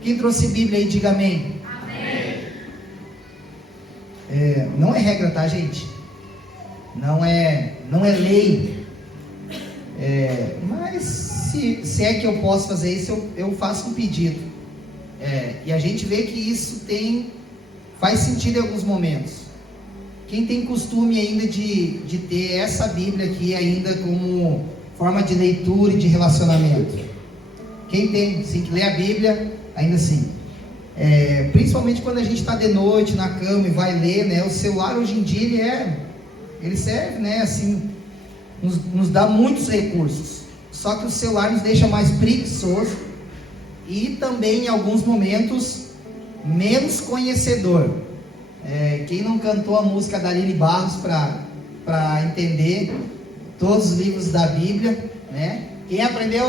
Quem trouxe Bíblia aí, diga amém. Amém. Não é regra, tá, gente? Não é lei. Mas se é que eu posso fazer isso, eu faço um pedido. E a gente vê que isso faz sentido em alguns momentos. Quem tem costume ainda de ter essa Bíblia aqui ainda como forma de leitura e de relacionamento? Quem tem, sim, que lê a Bíblia, ainda assim. Principalmente quando a gente está de noite na cama e vai ler, né? O celular hoje em dia ele serve, né? Assim, nos dá muitos recursos. Só que o celular nos deixa mais preguiçoso e também em alguns momentos menos conhecedor. Quem não cantou a música da Aline Barros para entender todos os livros da Bíblia, né? Quem aprendeu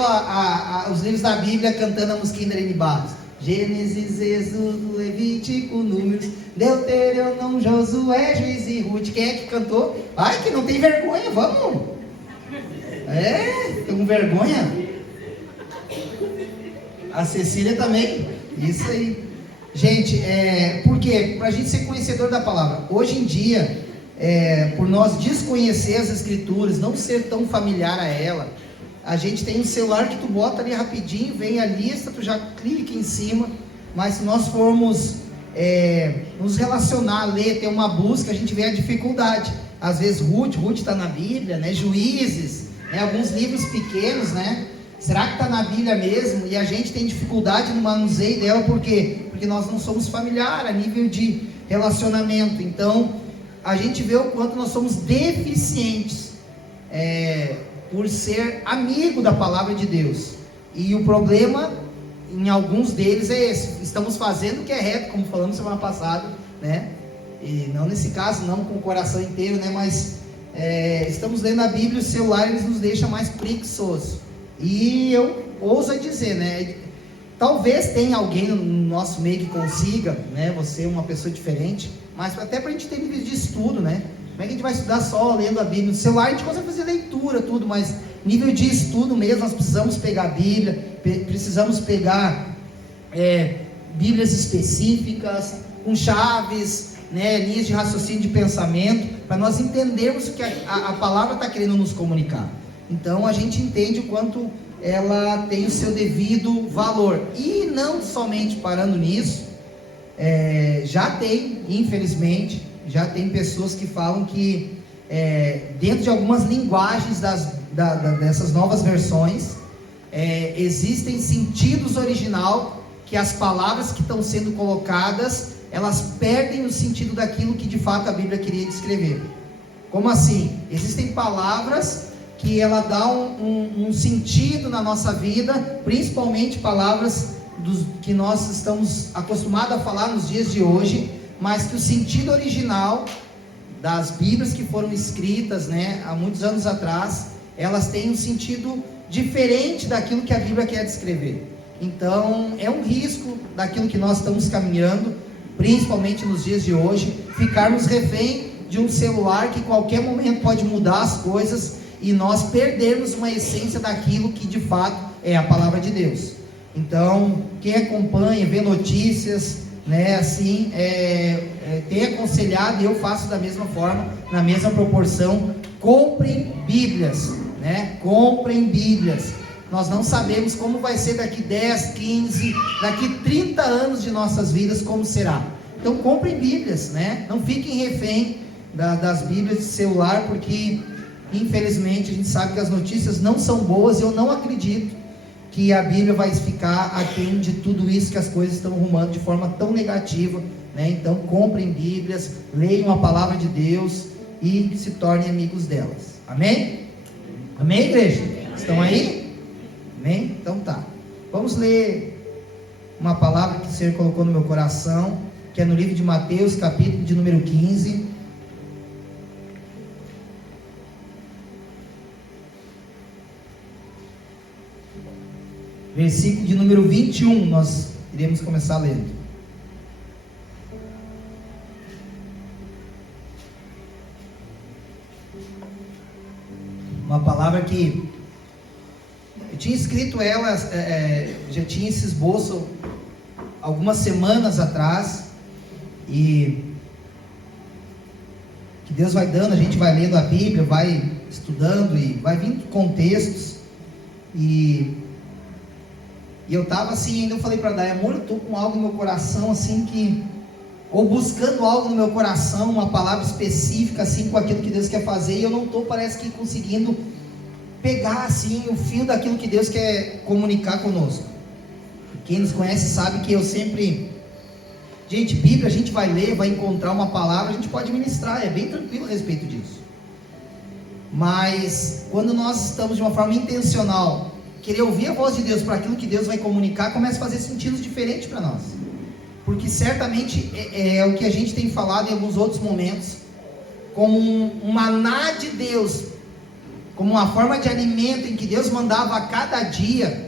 os livros da Bíblia cantando a musiquinha da Aline Barros? Gênesis, Êxodo, Levítico, Números, Deuteronômio, Josué, Juízes e Ruth. Quem é que cantou? Ai, que não tem vergonha, vamos! Tem vergonha? A Cecília também. Isso aí. Gente, por quê? Para a gente ser conhecedor da palavra. Hoje em dia, por nós desconhecer as escrituras, não ser tão familiar a ela, a gente tem um celular que tu bota ali rapidinho, vem a lista, tu já clica em cima. Mas se nós formos nos relacionar, ler, ter uma busca, a gente vê a dificuldade. Às vezes Ruth está na Bíblia, né? Juízes, né? Alguns livros pequenos, né? Será que está na Bíblia mesmo? E a gente tem dificuldade no manuseio dela, por quê? Porque nós não somos familiares a nível de relacionamento. Então, a gente vê o quanto nós somos deficientes por ser amigo da palavra de Deus. E o problema, em alguns deles, é esse: estamos fazendo o que é reto, como falamos semana passada, né? E não nesse caso, não com o coração inteiro, né? Mas estamos lendo a Bíblia, o celular nos deixa mais preguiçosos. E eu ouso dizer, né? Talvez tenha alguém no nosso meio que consiga, né? Você é uma pessoa diferente, mas até para a gente ter nível de estudo, né? Como é que a gente vai estudar só lendo a Bíblia? No celular a gente consegue fazer leitura, tudo, mas nível de estudo mesmo, nós precisamos pegar a Bíblia, precisamos pegar Bíblias específicas, com chaves, né? Linhas de raciocínio de pensamento, para nós entendermos o que a palavra está querendo nos comunicar. Então a gente entende o quanto ela tem o seu devido valor. E não somente parando nisso, já tem, infelizmente, já tem pessoas que falam que dentro de algumas linguagens dessas novas versões, existem sentidos original, que as palavras que estão sendo colocadas, elas perdem o sentido daquilo que de fato a Bíblia queria descrever. Como assim? Existem palavras que ela dá um sentido na nossa vida, principalmente palavras que nós estamos acostumados a falar nos dias de hoje, mas que o sentido original das Bíblias que foram escritas, né, há muitos anos atrás, elas têm um sentido diferente daquilo que a Bíblia quer descrever. Então é um risco daquilo que nós estamos caminhando, principalmente nos dias de hoje, ficarmos refém de um celular que em qualquer momento pode mudar as coisas e nós perdermos uma essência daquilo que de fato é a palavra de Deus. Então, quem acompanha, vê notícias, né, assim, tem aconselhado, e eu faço da mesma forma, na mesma proporção: comprem Bíblias, né? Comprem Bíblias. Nós não sabemos como vai ser daqui 10, 15, daqui 30 anos de nossas vidas, como será. Então comprem Bíblias, né? Não fiquem refém das Bíblias de celular, porque infelizmente a gente sabe que as notícias não são boas, e eu não acredito que a Bíblia vai ficar aquém de tudo isso, que as coisas estão rumando de forma tão negativa, né? Então comprem Bíblias, leiam a palavra de Deus e se tornem amigos delas. Amém? Amém, igreja? Estão aí? Amém? Então tá. Vamos ler uma palavra que o Senhor colocou no meu coração, que é no livro de Mateus, capítulo de número 15. Versículo de número 21, nós iremos começar lendo. Uma palavra que eu tinha escrito ela, já tinha esse esboço algumas semanas atrás, e que Deus vai dando, a gente vai lendo a Bíblia, vai estudando e vai vindo contextos, e eu estava assim, ainda eu falei para Dai, amor, eu estou com algo no meu coração assim que, ou buscando algo no meu coração, uma palavra específica assim com aquilo que Deus quer fazer, e eu não estou, parece que conseguindo pegar assim o fio daquilo que Deus quer comunicar conosco. Quem nos conhece sabe que eu sempre, gente, Bíblia a gente vai ler, vai encontrar uma palavra, a gente pode ministrar, é bem tranquilo a respeito disso. Mas quando nós estamos de uma forma intencional, querer ouvir a voz de Deus para aquilo que Deus vai comunicar, começa a fazer sentidos diferentes para nós. Porque certamente é o que a gente tem falado em alguns outros momentos, como um maná de Deus, como uma forma de alimento em que Deus mandava a cada dia.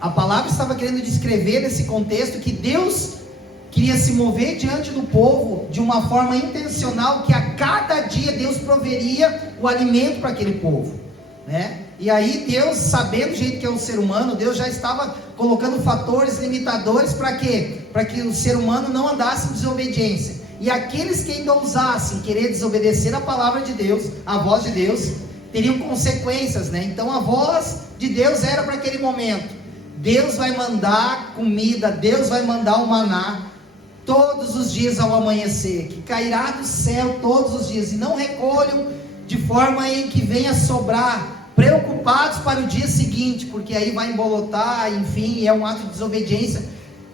A palavra estava querendo descrever nesse contexto que Deus queria se mover diante do povo de uma forma intencional, que a cada dia Deus proveria o alimento para aquele povo, né? E aí Deus, sabendo o jeito que é o ser humano, Deus já estava colocando fatores limitadores para quê? Para que o ser humano não andasse em desobediência. E aqueles que ainda ousassem querer desobedecer a palavra de Deus, a voz de Deus, teriam consequências, né? Então a voz de Deus era para aquele momento: Deus vai mandar comida, Deus vai mandar o maná todos os dias ao amanhecer, que cairá do céu todos os dias, e não recolham de forma em que venha sobrar, preocupados para o dia seguinte, porque aí vai embolotar, enfim, é um ato de desobediência.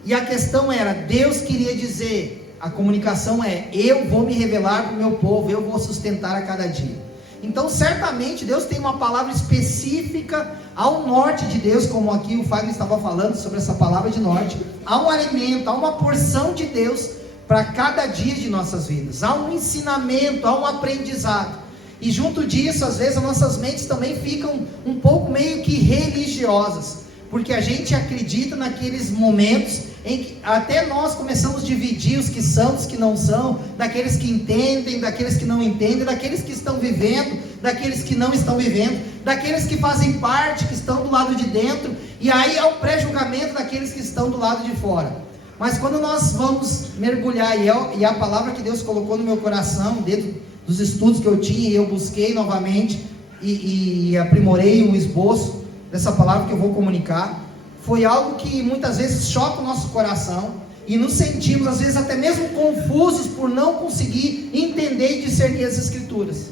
E a questão era, Deus queria dizer, a comunicação é: eu vou me revelar para o meu povo, eu vou sustentar a cada dia. Então certamente Deus tem uma palavra específica ao norte de Deus, como aqui o Fagner estava falando sobre essa palavra de norte. Há um alimento, há uma porção de Deus para cada dia de nossas vidas, há um ensinamento, há um aprendizado. E junto disso, às vezes as nossas mentes também ficam um pouco meio que religiosas, porque a gente acredita naqueles momentos em que até nós começamos a dividir os que são, os que não são, daqueles que entendem, daqueles que não entendem, daqueles que estão vivendo, daqueles que não estão vivendo, daqueles que fazem parte, que estão do lado de dentro, e aí há o pré-julgamento daqueles que estão do lado de fora. Mas quando nós vamos mergulhar, e a palavra que Deus colocou no meu coração, dentro dos estudos que eu tinha, e eu busquei novamente, e aprimorei um esboço dessa palavra que eu vou comunicar, foi algo que muitas vezes choca o nosso coração, e nos sentimos às vezes até mesmo confusos por não conseguir entender e discernir as Escrituras.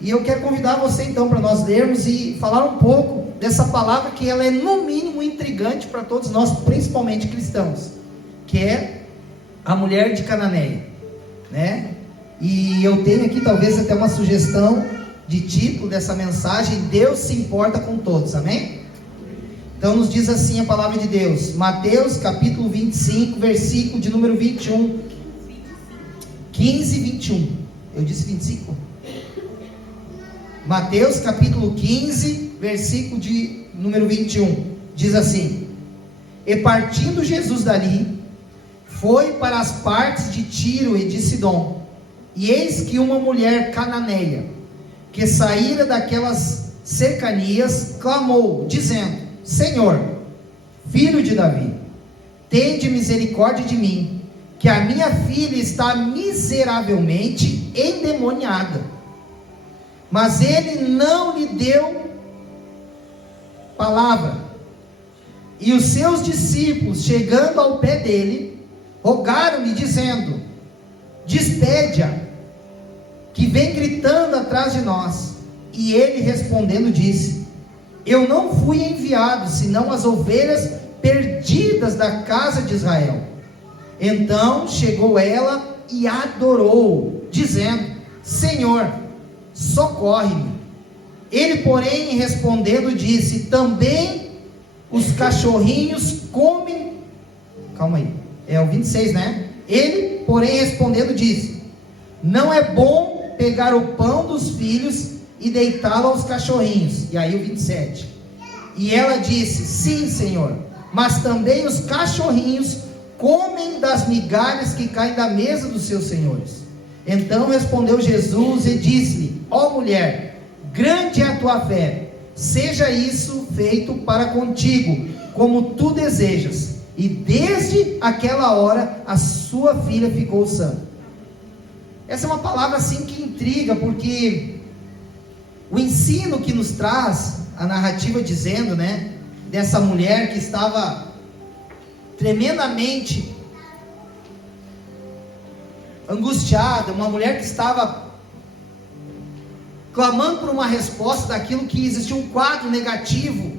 E eu quero convidar você então para nós lermos e falar um pouco dessa palavra, que ela é no mínimo intrigante para todos nós, principalmente cristãos, que é a mulher de Cananeia, né? E eu tenho aqui talvez até uma sugestão de título dessa mensagem: Deus se importa com todos, amém? Então nos diz assim a palavra de Deus, Mateus capítulo 25, versículo de número 21, 15 e 21, eu disse 25? Mateus capítulo 15, versículo de número 21, diz assim: E partindo Jesus dali, foi para as partes de Tiro e de Sidom, e eis que uma mulher cananeia, que saíra daquelas cercanias, clamou, dizendo: Senhor, filho de Davi, tende misericórdia de mim, que a minha filha está miseravelmente endemoniada. Mas ele não lhe deu palavra. E os seus discípulos, chegando ao pé dele, rogaram-lhe, dizendo: Despede-a, que vem gritando atrás de nós. E ele respondendo disse: Eu não fui enviado, senão as ovelhas perdidas da casa de Israel. Então chegou ela e adorou, dizendo: Senhor, socorre-me. Ele, porém, respondendo disse: Também os cachorrinhos comem. Calma aí, é o 26, né? Ele, porém, respondendo disse: Não é bom pegar o pão dos filhos e deitá-lo aos cachorrinhos. E aí o 27. E ela disse: Sim, Senhor, mas também os cachorrinhos comem das migalhas que caem da mesa dos seus senhores. Então respondeu Jesus e disse-lhe: Ó mulher, grande é a tua fé, seja isso feito para contigo, como tu desejas. e desde aquela hora a sua filha ficou sã. Essa é uma palavra assim que intriga, porque o ensino que nos traz a narrativa dizendo, né, dessa mulher que estava tremendamente angustiada, uma mulher que estava clamando por uma resposta daquilo que existia um quadro negativo,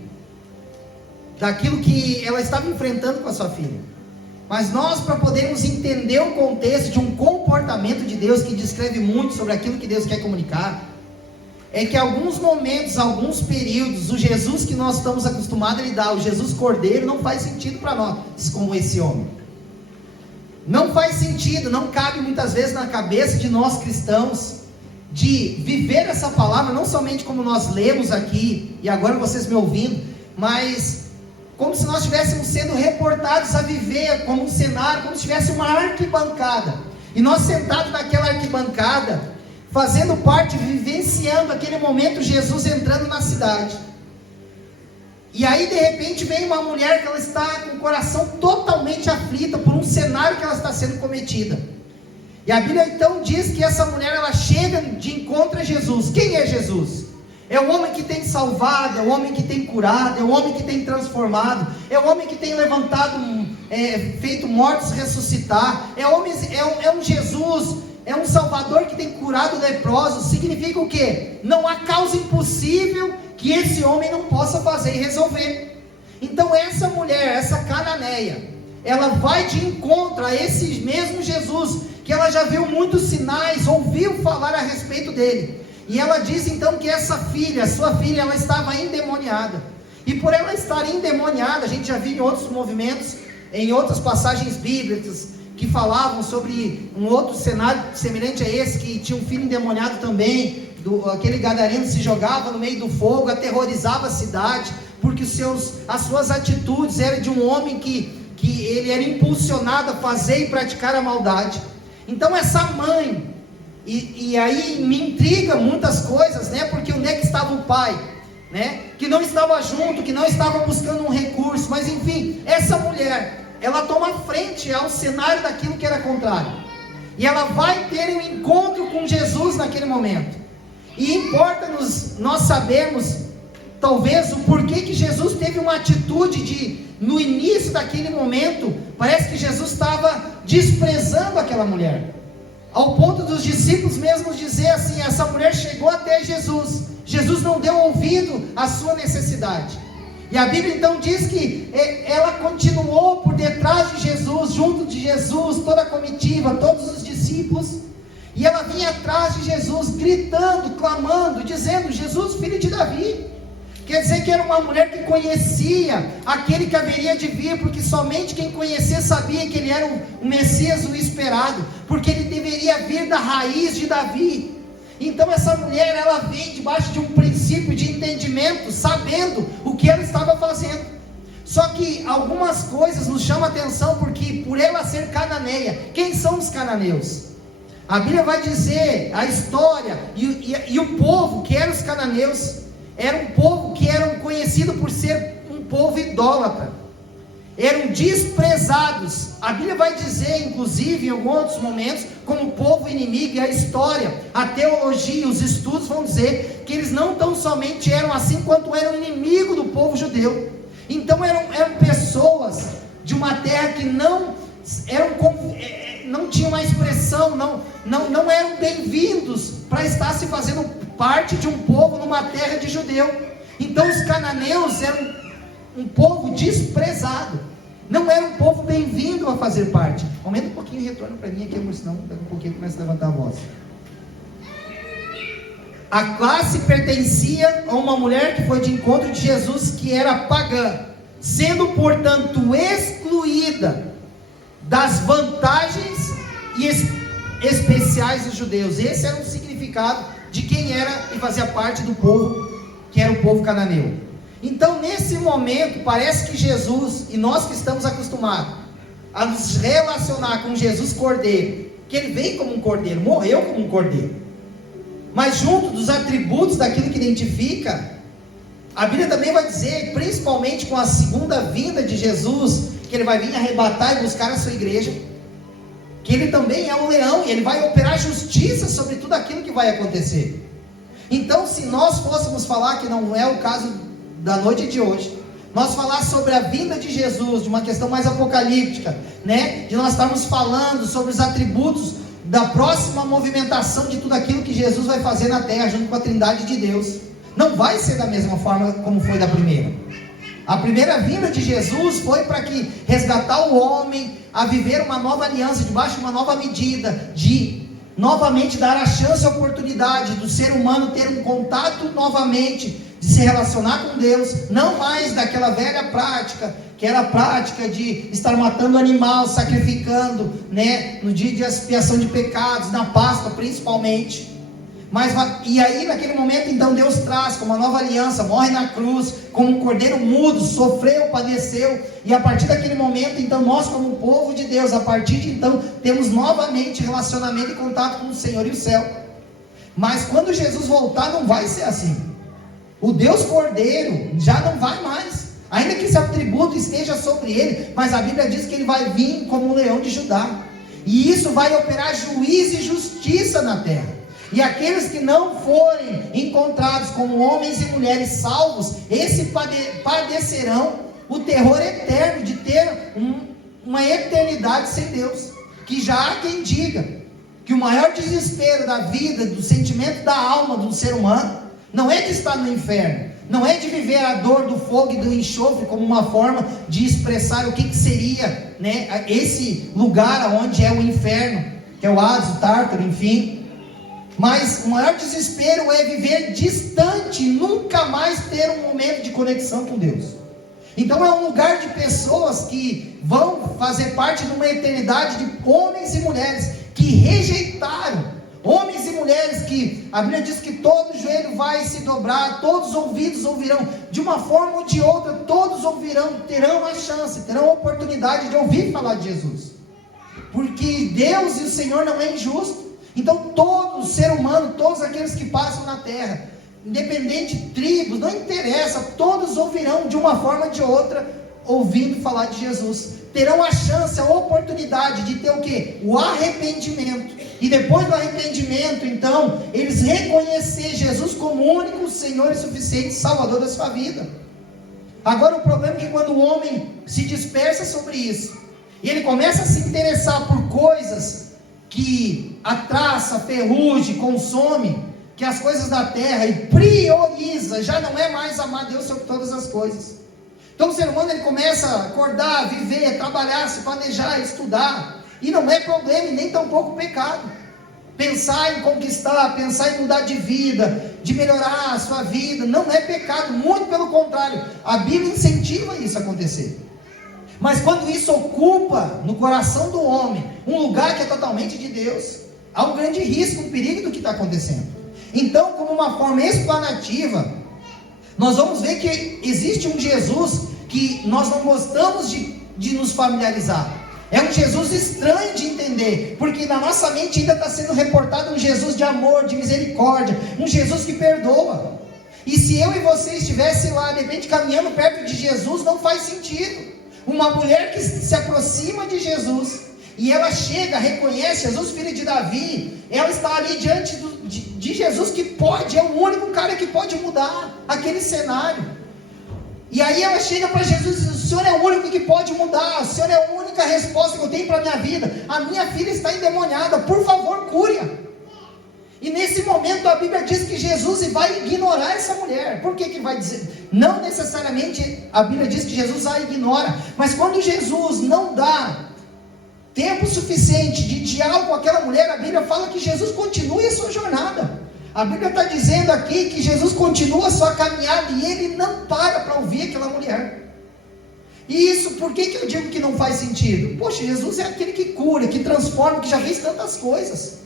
daquilo que ela estava enfrentando com a sua filha. Mas nós, para podermos entender o contexto de um comportamento de Deus que descreve muito sobre aquilo que Deus quer comunicar, é que alguns momentos, alguns períodos, o Jesus que nós estamos acostumados a lidar, o Jesus Cordeiro, não faz sentido para nós, como esse homem. Não faz sentido, não cabe muitas vezes na cabeça de nós cristãos, de viver essa palavra, não somente como nós lemos aqui, e agora vocês me ouvindo, mas como se nós estivéssemos sendo reportados a viver como um cenário, como se tivesse uma arquibancada, e nós sentados naquela arquibancada, fazendo parte, vivenciando aquele momento, Jesus entrando na cidade. E aí de repente vem uma mulher que ela está com o coração totalmente aflita por um cenário que ela está sendo cometida. E a Bíblia então diz que essa mulher, ela chega de encontro a Jesus. Quem é Jesus? É o homem que tem salvado, é o homem que tem curado, é o homem que tem transformado, é o homem que tem levantado, feito mortos ressuscitar, é um Jesus, é um Salvador que tem curado leprosos. Significa o quê? Não há causa impossível que esse homem não possa fazer e resolver. Então essa mulher, essa cananeia, ela vai de encontro a esse mesmo Jesus, que ela já viu muitos sinais, ouviu falar a respeito dele, e ela diz então que essa filha, sua filha, ela estava endemoniada, e por ela estar endemoniada, a gente já viu em outros movimentos, em outras passagens bíblicas, que falavam sobre um outro cenário semelhante a esse, que tinha um filho endemoniado também, aquele gadareno se jogava no meio do fogo, aterrorizava a cidade, porque as suas atitudes eram de um homem que ele era impulsionado a fazer e praticar a maldade. Então essa mãe, e aí me intriga muitas coisas, né, porque onde é que estava o pai, né, que não estava junto, que não estava buscando um recurso, mas enfim, essa mulher, ela toma frente ao cenário daquilo que era contrário, e ela vai ter um encontro com Jesus naquele momento, e importa-nos nós sabermos, talvez, o porquê que Jesus teve uma atitude no início daquele momento, parece que Jesus estava desprezando aquela mulher, ao ponto dos discípulos mesmos dizer assim, essa mulher chegou até Jesus, Jesus não deu ouvido à sua necessidade, e a Bíblia então diz que ela continuou por detrás de Jesus, junto de Jesus, toda a comitiva, todos os discípulos, e ela vinha atrás de Jesus, gritando, clamando, dizendo, Jesus, filho de Davi. Quer dizer que era uma mulher que conhecia aquele que haveria de vir, porque somente quem conhecia sabia que ele era o Messias, o esperado, porque ele deveria vir da raiz de Davi. Então essa mulher, ela vem debaixo de um princípio de entendimento, sabendo o que ela estava fazendo. Só que algumas coisas nos chamam a atenção, porque por ela ser cananeia, quem são os cananeus? A Bíblia vai dizer a história, e o povo que eram os cananeus, era um povo que era conhecido por ser um povo idólatra, eram desprezados. A Bíblia vai dizer, inclusive em alguns outros momentos, como povo inimigo, e a história, a teologia, os estudos vão dizer que eles não tão somente eram assim, quanto eram inimigo do povo judeu. Então eram pessoas de uma terra que não tinham uma expressão, não eram bem-vindos para estar se fazendo parte de um povo numa terra de judeu. Então os cananeus eram um povo desprezado, não era um povo bem-vindo a fazer parte. Aumenta um pouquinho e retorna para mim aqui, amor, senão daqui um pouquinho começa a levantar a voz. A classe pertencia a uma mulher que foi de encontro de Jesus, que era pagã, sendo portanto excluída das vantagens especiais dos judeus. Esse era o significado de quem era e fazia parte do povo, que era o povo cananeu. Então nesse momento parece que Jesus, e nós que estamos acostumados a nos relacionar com Jesus Cordeiro, que ele veio como um cordeiro, morreu como um cordeiro, mas junto dos atributos daquilo que identifica, a Bíblia também vai dizer, principalmente com a segunda vinda de Jesus, que ele vai vir arrebatar e buscar a sua igreja, que ele também é um leão, e ele vai operar justiça sobre tudo aquilo que vai acontecer. Então, se nós fôssemos falar, que não é o caso da noite de hoje, nós falar sobre a vinda de Jesus, de uma questão mais apocalíptica, né? De nós estarmos falando sobre os atributos da próxima movimentação de tudo aquilo que Jesus vai fazer na terra, junto com a Trindade de Deus, não vai ser da mesma forma como foi da primeira. A primeira vinda de Jesus foi para que resgatar o homem a viver uma nova aliança, debaixo de uma nova medida, de novamente dar a chance e a oportunidade do ser humano ter um contato novamente, de se relacionar com Deus, não mais daquela velha prática, que era a prática de estar matando animal, sacrificando, né, no dia de expiação de pecados, na Páscoa principalmente. E aí naquele momento então Deus traz como uma nova aliança, morre na cruz, como um cordeiro mudo, sofreu, padeceu, e a partir daquele momento então nós, como povo de Deus, a partir de então temos novamente relacionamento e contato com o Senhor e o céu. Mas quando Jesus voltar não vai ser assim. O Deus Cordeiro já não vai mais, ainda que esse atributo esteja sobre ele, mas a Bíblia diz que ele vai vir como um leão de Judá, e isso vai operar juízo e justiça na terra. E aqueles que não forem encontrados como homens e mulheres salvos, esses padecerão o terror eterno de ter uma eternidade sem Deus. Que já há quem diga que o maior desespero da vida, do sentimento da alma do ser humano, não é de estar no inferno, não é de viver a dor do fogo e do enxofre como uma forma de expressar o que seria, né, esse lugar onde é o inferno, que é o Hades, o Tártaro, enfim. Mas o maior desespero é viver distante, nunca mais ter um momento de conexão com Deus. Então é um lugar de pessoas que vão fazer parte de uma eternidade de homens e mulheres que rejeitaram, homens e mulheres que a Bíblia diz que todo joelho vai se dobrar, todos os ouvidos ouvirão, de uma forma ou de outra, todos ouvirão, terão a chance, terão a oportunidade de ouvir falar de Jesus, porque Deus e o Senhor não é injusto. Então todo ser humano, todos aqueles que passam na terra, independente de tribos, não interessa, todos ouvirão de uma forma ou de outra, ouvindo falar de Jesus, terão a chance, a oportunidade de ter o quê? O arrependimento, e depois do arrependimento, então, eles reconhecer Jesus como o único Senhor e suficiente Salvador da sua vida. Agora o problema é que quando o homem se dispersa sobre isso, e ele começa a se interessar por coisas que a traça, ferrugem, consome, que as coisas da terra, e prioriza, já não é mais amar Deus sobre todas as coisas. Então o ser humano ele começa a acordar, viver, trabalhar, se planejar, estudar, e não é problema e nem tampouco pecado. Pensar em conquistar, pensar em mudar de vida, de melhorar a sua vida, não é pecado, muito pelo contrário, a Bíblia incentiva isso a acontecer. Mas quando isso ocupa no coração do homem um lugar que é totalmente de Deus, há um grande risco, um perigo do que está acontecendo. Então, como uma forma explanativa, nós vamos ver que existe um Jesus que nós não gostamos de nos familiarizar. É um Jesus estranho de entender, porque na nossa mente ainda está sendo reportado um Jesus de amor, de misericórdia, um Jesus que perdoa. E se eu e você estivesse lá, de repente caminhando perto de Jesus, não faz sentido. Uma mulher que se aproxima de Jesus, e ela chega, reconhece Jesus, filho de Davi, ela está ali diante de Jesus, que pode, é o único cara que pode mudar aquele cenário. E aí ela chega para Jesus e diz: o Senhor é o único que pode mudar, o Senhor é a única resposta que eu tenho para a minha vida, a minha filha está endemoniada, por favor cure-a. E nesse momento a Bíblia diz que Jesus vai ignorar essa mulher. Por que vai dizer? Não necessariamente a Bíblia diz que Jesus a ignora, mas quando Jesus não dá tempo suficiente de diálogo com aquela mulher, a Bíblia fala que Jesus continua a sua jornada. A Bíblia está dizendo aqui que Jesus continua a sua caminhada e ele não para ouvir aquela mulher. E isso, por que eu digo que não faz sentido? Poxa, Jesus é aquele que cura, que transforma, que já fez tantas coisas.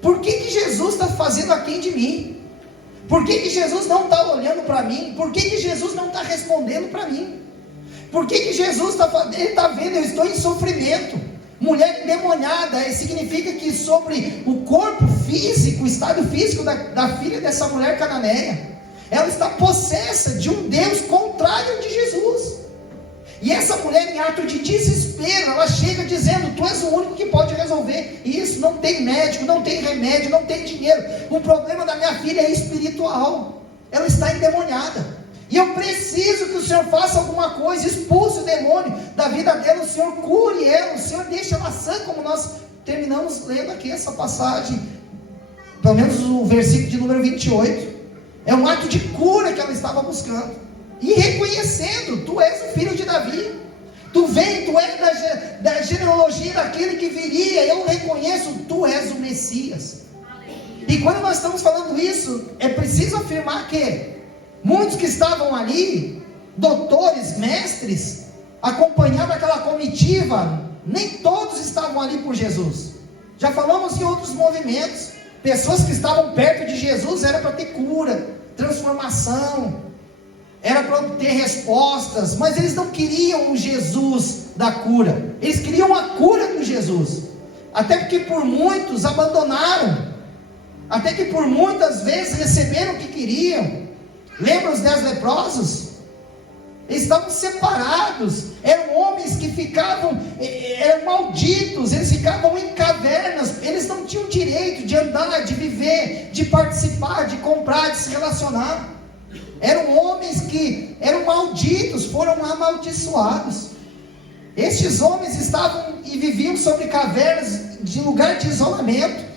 Por que Jesus está fazendo aquém de mim? Por que Jesus não está olhando para mim? Por que Jesus não está respondendo para mim? Por que Jesus está vendo, eu estou em sofrimento? Mulher endemoniada, significa que sobre o corpo físico, o estado físico da filha dessa mulher cananeia, ela está possessa de um Deus contrário de Jesus. E essa mulher, em ato de desespero, ela chega dizendo: tu és o único que pode resolver isso. Não tem médico, não tem remédio, não tem dinheiro. O problema da minha filha é espiritual. Ela está endemoniada. E eu preciso que o Senhor faça alguma coisa. Expulse o demônio da vida dela. O Senhor cure ela. O Senhor deixe ela sã, como nós terminamos lendo aqui essa passagem. Pelo menos o versículo de número 28. É um ato de cura que ela estava buscando. E reconhecendo: tu és o filho de Davi, tu vem, tu és da genealogia daquele que viria. Eu reconheço: tu és o Messias. E quando nós estamos falando isso, é preciso afirmar que muitos que estavam ali, doutores, mestres, acompanhando aquela comitiva, nem todos estavam ali por Jesus. Já falamos em outros movimentos. Pessoas que estavam perto de Jesus era para ter cura, transformação, era para obter respostas, mas eles não queriam o Jesus da cura. Eles queriam a cura com Jesus. Até porque por muitos abandonaram, até que por muitas vezes receberam o que queriam. Lembra os 10 leprosos? Eles estavam separados, eram homens que eram malditos, eles ficavam em cavernas, eles não tinham direito de andar, de viver, de participar, de comprar, de se relacionar. Eram homens que eram malditos, foram amaldiçoados. Estes homens estavam e viviam sobre cavernas, de lugar de isolamento.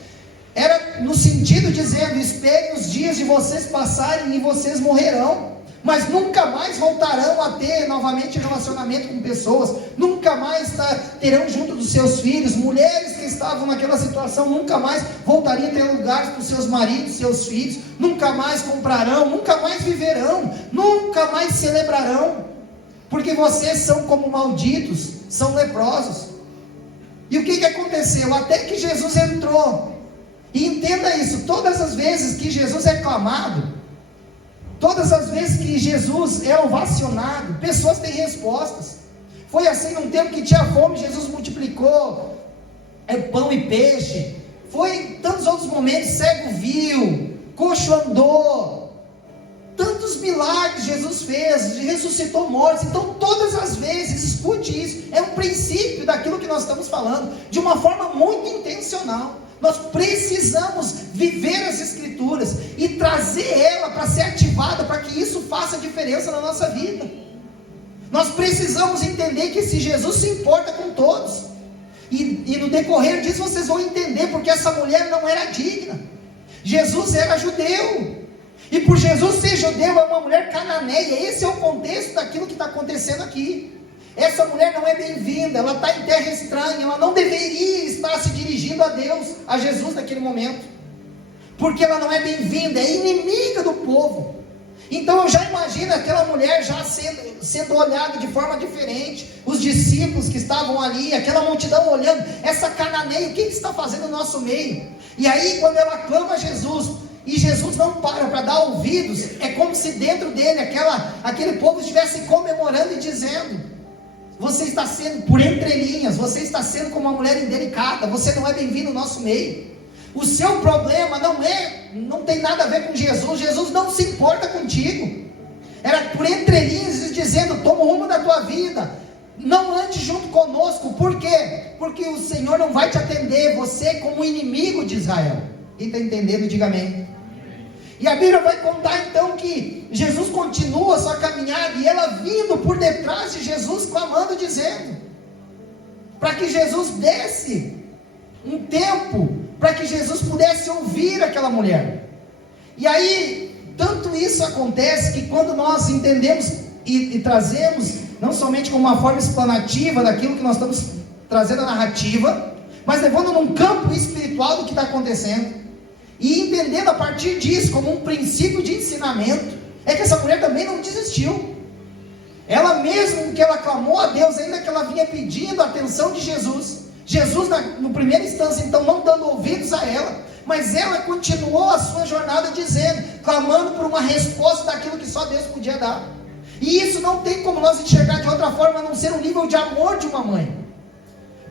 Era no sentido dizendo: esperem os dias de vocês passarem e vocês morrerão, mas nunca mais voltarão a ter novamente relacionamento com pessoas, nunca mais terão junto dos seus filhos. Mulheres que estavam naquela situação nunca mais voltariam a ter lugares para os seus maridos, seus filhos, nunca mais comprarão, nunca mais viverão, nunca mais celebrarão, porque vocês são como malditos, são leprosos. E o que aconteceu? Até que Jesus entrou. E entenda isso: todas as vezes que Jesus é clamado, todas as vezes que Jesus é ovacionado, pessoas têm respostas. Foi assim num tempo que tinha fome, Jesus multiplicou pão e peixe. Foi em tantos outros momentos: cego viu, coxo andou, tantos milagres Jesus fez, ressuscitou mortos. Então todas as vezes, escute isso, é um princípio daquilo que nós estamos falando, de uma forma muito intencional. Nós precisamos viver as Escrituras e trazer ela para ser ativada, para que isso faça diferença na nossa vida. Nós precisamos entender que se Jesus se importa com todos, e no decorrer disso vocês vão entender porque essa mulher não era digna. Jesus era judeu, e por Jesus ser judeu é uma mulher cananeia. Esse é o contexto daquilo que está acontecendo aqui. Essa mulher não é bem-vinda, ela está em terra estranha, ela não deveria estar se dirigindo a Deus, a Jesus naquele momento, porque ela não é bem-vinda, é inimiga do povo. Então eu já imagino aquela mulher já sendo olhada de forma diferente, os discípulos que estavam ali, aquela multidão olhando: essa cananeia, o que está fazendo no nosso meio? E aí quando ela clama a Jesus, e Jesus não para dar ouvidos, é como se dentro dele aquele povo estivesse comemorando e dizendo: você está sendo, por entrelinhas, você está sendo como uma mulher indelicada, você não é bem-vindo no nosso meio. O seu problema não tem nada a ver com Jesus. Jesus não se importa contigo. Era por entrelinhas dizendo: toma o rumo da tua vida, não ande junto conosco. Por quê? Porque o Senhor não vai te atender, você é como inimigo de Israel. Quem está entendendo, diga amém. E a Bíblia vai contar então que Jesus continua a sua caminhada, e ela vindo por detrás de Jesus, clamando, dizendo, para que Jesus desse um tempo, para que Jesus pudesse ouvir aquela mulher. E aí, tanto isso acontece, que quando nós entendemos e trazemos, não somente como uma forma explanativa daquilo que nós estamos trazendo a narrativa, mas levando num campo espiritual do que está acontecendo, e entendendo a partir disso como um princípio de ensinamento, é que essa mulher também não desistiu. Ela mesmo que ela clamou a Deus, ainda que ela vinha pedindo a atenção de Jesus, no primeira instância então não dando ouvidos a ela, mas ela continuou a sua jornada dizendo, clamando por uma resposta daquilo que só Deus podia dar. E isso não tem como nós enxergar de outra forma a não ser um nível de amor de uma mãe.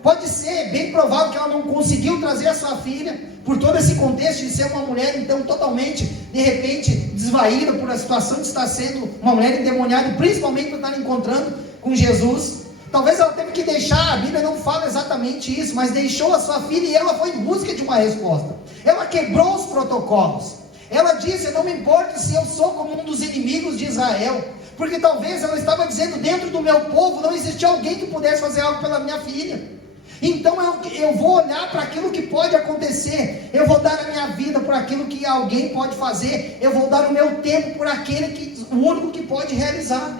Pode ser bem provável que ela não conseguiu trazer a sua filha, por todo esse contexto de ser uma mulher então totalmente, de repente, desvaída por a situação de estar sendo uma mulher endemoniada, e principalmente por estar encontrando com Jesus. Talvez ela teve que deixar, a Bíblia não fala exatamente isso, mas deixou a sua filha e ela foi em busca de uma resposta. Ela quebrou os protocolos. Ela disse: eu não me importo se eu sou como um dos inimigos de Israel, porque talvez ela estava dizendo: dentro do meu povo não existia alguém que pudesse fazer algo pela minha filha. Então eu vou olhar para aquilo que pode acontecer, eu vou dar a minha vida por aquilo que alguém pode fazer, eu vou dar o meu tempo por o único que pode realizar.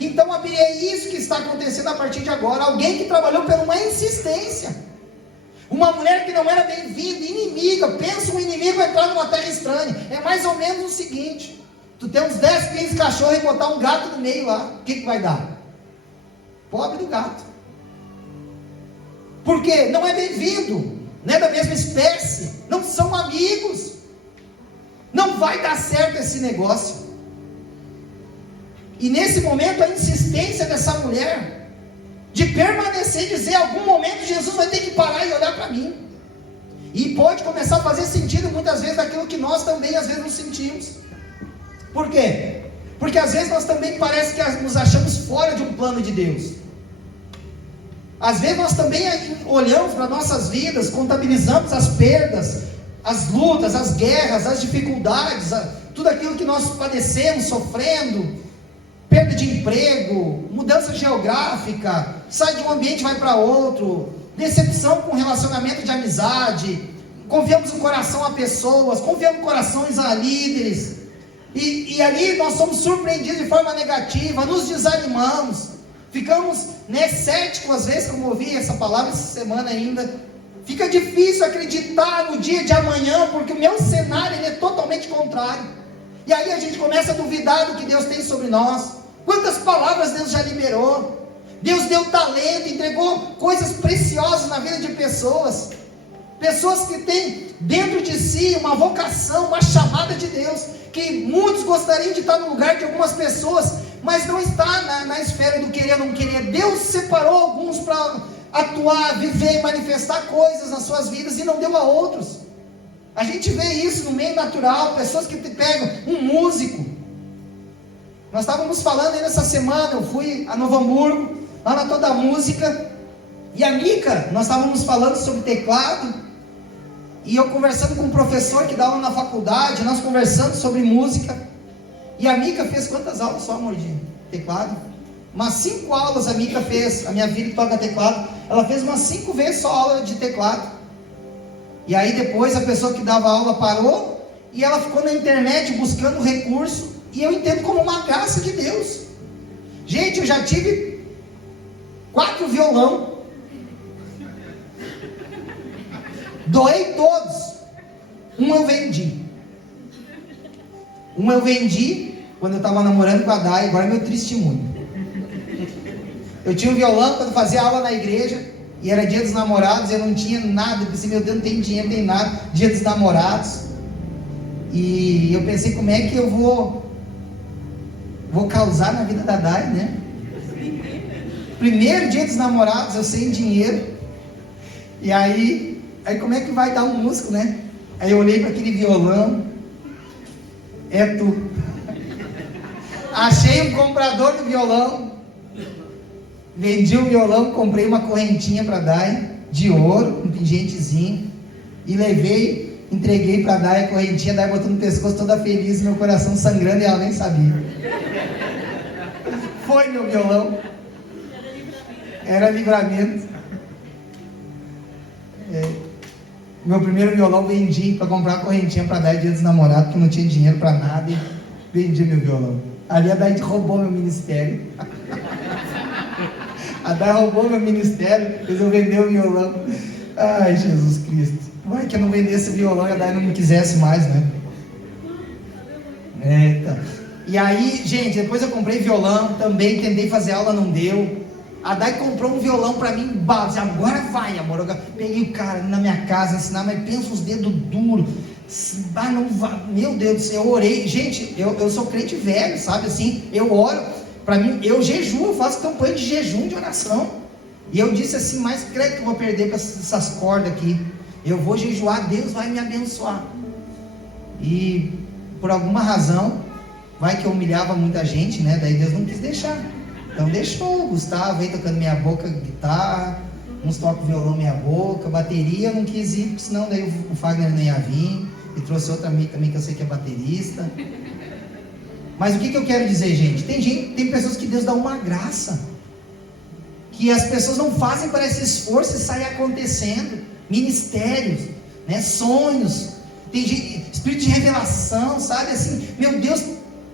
Então é isso que está acontecendo a partir de agora. Alguém que trabalhou por uma insistência, uma mulher que não era bem-vinda, inimiga. Pensa um inimigo entrar numa terra estranha, é mais ou menos o seguinte: tu tem uns 10, 15 cachorros e botar um gato no meio lá, o que vai dar? Pobre do gato. Porque não é bem-vindo, não é da mesma espécie, não são amigos, não vai dar certo esse negócio. E nesse momento a insistência dessa mulher de permanecer e dizer: em algum momento Jesus vai ter que parar e olhar para mim. E pode começar a fazer sentido muitas vezes daquilo que nós também às vezes nos sentimos. Por quê? Porque às vezes nós também parece que nos achamos fora de um plano de Deus. Às vezes nós também olhamos para nossas vidas, contabilizamos as perdas, as lutas, as guerras, as dificuldades, tudo aquilo que nós padecemos, sofrendo, perda de emprego, mudança geográfica, sai de um ambiente e vai para outro, decepção com relacionamento de amizade, confiamos o coração a pessoas, confiamos corações a líderes, e ali nós somos surpreendidos de forma negativa, nos desanimamos, ficamos céticos às vezes, como eu ouvi essa palavra essa semana ainda. Fica difícil acreditar no dia de amanhã, porque o meu cenário é totalmente contrário. E aí a gente começa a duvidar do que Deus tem sobre nós. Quantas palavras Deus já liberou? Deus deu talento, entregou coisas preciosas na vida de pessoas. Pessoas que têm dentro de si uma vocação, uma chamada de Deus, que muitos gostariam de estar no lugar de algumas pessoas, mas não está na esfera do querer ou não querer. Deus separou alguns para atuar, viver e manifestar coisas nas suas vidas e não deu a outros. A gente vê isso no meio natural, pessoas que pegam um músico. Nós estávamos falando aí nessa semana, eu fui a Novo Hamburgo, lá na Toda Música, e a Mica, nós estávamos falando sobre teclado, e eu conversando com um professor que dá aula na faculdade, nós conversando sobre música, e a Mica fez quantas aulas só, amor, de teclado? Umas 5 aulas a Mica fez, a minha filha que toca teclado, ela fez umas 5 vezes só aula de teclado. E aí depois a pessoa que dava aula parou, e ela ficou na internet buscando recurso, e eu entendo como uma graça de Deus. Gente, eu já tive 4 violão, doei todos. Um eu vendi quando eu estava namorando com a Dai, agora é meu testemunho. Eu tinha um violão quando fazia aula na igreja, e era dia dos namorados, eu não tinha nada, eu pensei: meu Deus, não tem dinheiro, não tem nada, dia dos namorados, e eu pensei: como é que eu vou causar na vida da Dai, né? Primeiro dia dos namorados, eu sem dinheiro, e aí como é que vai dar um músico, né? Aí eu olhei para aquele violão, é tu. Achei um comprador do violão, vendi o violão, comprei uma correntinha para Dai, de ouro, um pingentezinho, e levei, entreguei para Dai a correntinha. Dai botou no pescoço toda feliz, meu coração sangrando, e ela nem sabia. Foi meu violão, era livramento. Meu primeiro violão vendi para comprar a correntinha para Dai dia dos namorados, porque não tinha dinheiro para nada, e vendi meu violão. Ali a Dai roubou meu ministério. A Dai roubou meu ministério, fez eu vender o violão. Ai, Jesus Cristo. Vai que eu não vendesse o violão e a Dai não me quisesse mais, né? Então. E aí, gente, depois eu comprei violão, também tentei fazer aula, não deu. A Dai comprou um violão para mim, base, agora vai, amor. Eu peguei o cara na minha casa, ensinar, mas pensa uns dedos duros. Não vai, meu Deus do céu, eu orei. Gente, eu sou crente velho, sabe assim? Eu oro, para mim, eu jejuo, eu faço campanha de jejum, de oração. E eu disse assim: mas creio que eu vou perder com essas cordas aqui. Eu vou jejuar, Deus vai me abençoar. E por alguma razão, vai que eu humilhava muita gente, né? Daí Deus não quis deixar. Então deixou o Gustavo aí tocando meia boca, guitarra, uns tocam violão meia boca, bateria eu não quis ir, porque senão daí o Fagner não ia vir, e trouxe outra amiga também que eu sei que é baterista. Mas o que eu quero dizer, gente? Tem pessoas que Deus dá uma graça, que as pessoas não fazem para esse esforço e sai acontecendo, ministérios, né, sonhos, tem espírito de revelação, sabe, assim, meu Deus,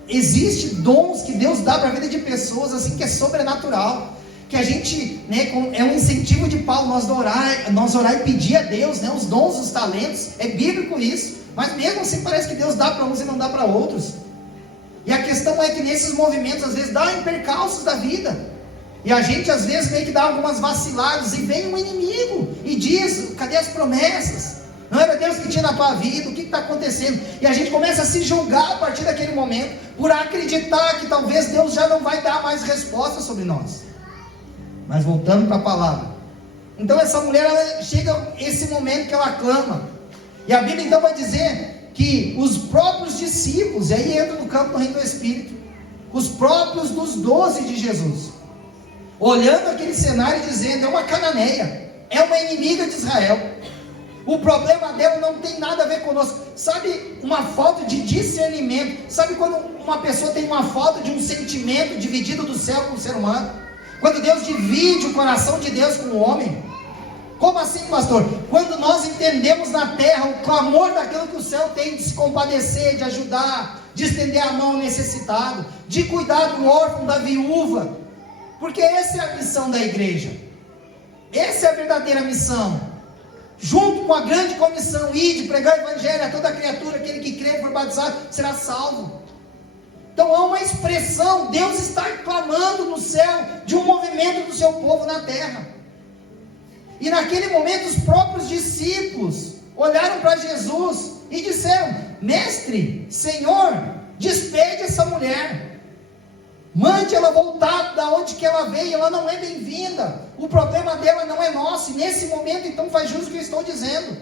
existe dons que Deus dá para a vida de pessoas, assim, que é sobrenatural, que a gente, né, é um incentivo de Paulo, nós orar e pedir a Deus, né, os dons, os talentos, é bíblico isso, mas mesmo assim parece que Deus dá para uns e não dá para outros, e a questão é que nesses movimentos, às vezes, dá em percalços da vida, e a gente às vezes meio que dá algumas vaciladas, e vem um inimigo, e diz, cadê as promessas? Não era Deus que tinha na tua vida, o que está acontecendo? E a gente começa a se julgar a partir daquele momento, por acreditar que talvez Deus já não vai dar mais resposta sobre nós. Mas voltando para a palavra, então essa mulher, ela chega esse momento que ela clama, e a Bíblia então vai dizer que os próprios discípulos, e aí entra no campo do reino do Espírito, os próprios dos 12 de Jesus, olhando aquele cenário e dizendo, é uma cananeia, é uma inimiga de Israel, o problema dela não tem nada a ver conosco, sabe, uma falta de discernimento, sabe quando uma pessoa tem uma falta de um sentimento dividido do céu com o ser humano, quando Deus divide o coração de Deus com o homem, como assim, pastor? Quando nós entendemos na terra o clamor daquilo que o céu tem de se compadecer, de ajudar, de estender a mão ao necessitado, de cuidar do órfão, da viúva, porque essa é a missão da igreja, essa é a verdadeira missão, junto com a grande comissão, ide, pregar o evangelho a toda criatura, aquele que crê e for batizado, será salvo. Então há uma expressão, Deus está clamando no céu, de um movimento do seu povo na terra, e naquele momento os próprios discípulos olharam para Jesus, e disseram, mestre, Senhor, despede essa mulher, mande ela voltar da onde que ela veio, ela não é bem-vinda, o problema dela não é nosso, e nesse momento então faz jus o que eu estou dizendo,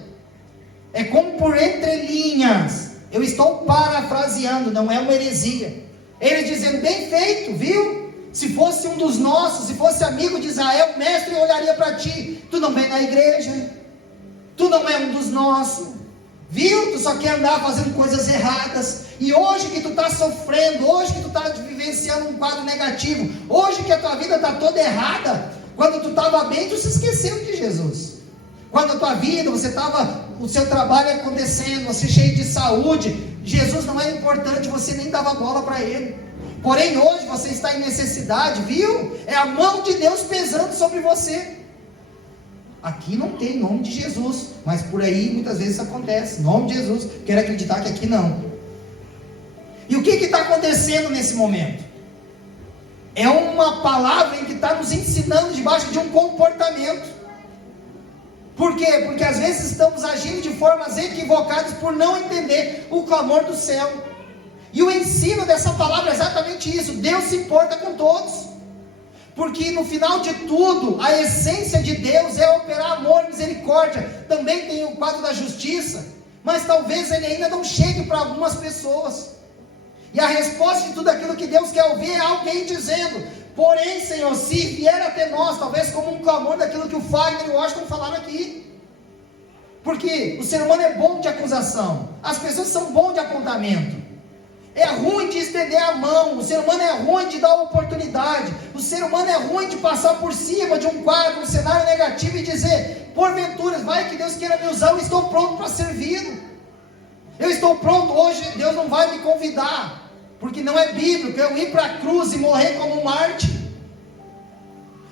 é como por entre linhas, eu estou parafraseando, não é uma heresia, ele dizendo, bem feito, viu, se fosse um dos nossos, se fosse amigo de Israel, mestre, eu olharia para ti, tu não vem na igreja, tu não é um dos nossos, viu, tu só quer andar fazendo coisas erradas, e hoje que tu está sofrendo, hoje que tu está vivenciando um quadro negativo, hoje que a tua vida está toda errada, quando tu estava bem, tu se esqueceu de Jesus, quando a tua vida, o seu trabalho acontecendo, você cheio de saúde, Jesus não era importante, você nem dava bola para ele, porém hoje você está em necessidade, viu, é a mão de Deus pesando sobre você, aqui não tem nome de Jesus, mas por aí muitas vezes isso acontece, nome de Jesus, quero acreditar que aqui não. E o que está acontecendo nesse momento? É uma palavra em que está nos ensinando debaixo de um comportamento. Por quê? Porque às vezes estamos agindo de formas equivocadas por não entender o clamor do céu. E o ensino dessa palavra é exatamente isso, Deus se importa com todos. Porque no final de tudo, a essência de Deus é operar amor, misericórdia, também tem o quadro da justiça, mas talvez ele ainda não chegue para algumas pessoas, e a resposta de tudo aquilo que Deus quer ouvir é alguém dizendo, porém Senhor, se vier até nós, talvez como um clamor daquilo que o Fagner e o Washington falaram aqui, porque o ser humano é bom de acusação, as pessoas são bons de apontamento, é ruim de estender a mão, o ser humano é ruim de dar oportunidade, o ser humano é ruim de passar por cima de um quadro, um cenário negativo e dizer, porventura, vai que Deus queira me usar, eu estou pronto para servi-lo, eu estou pronto, hoje Deus não vai me convidar, porque não é bíblico, eu ir para a cruz e morrer como um mártir,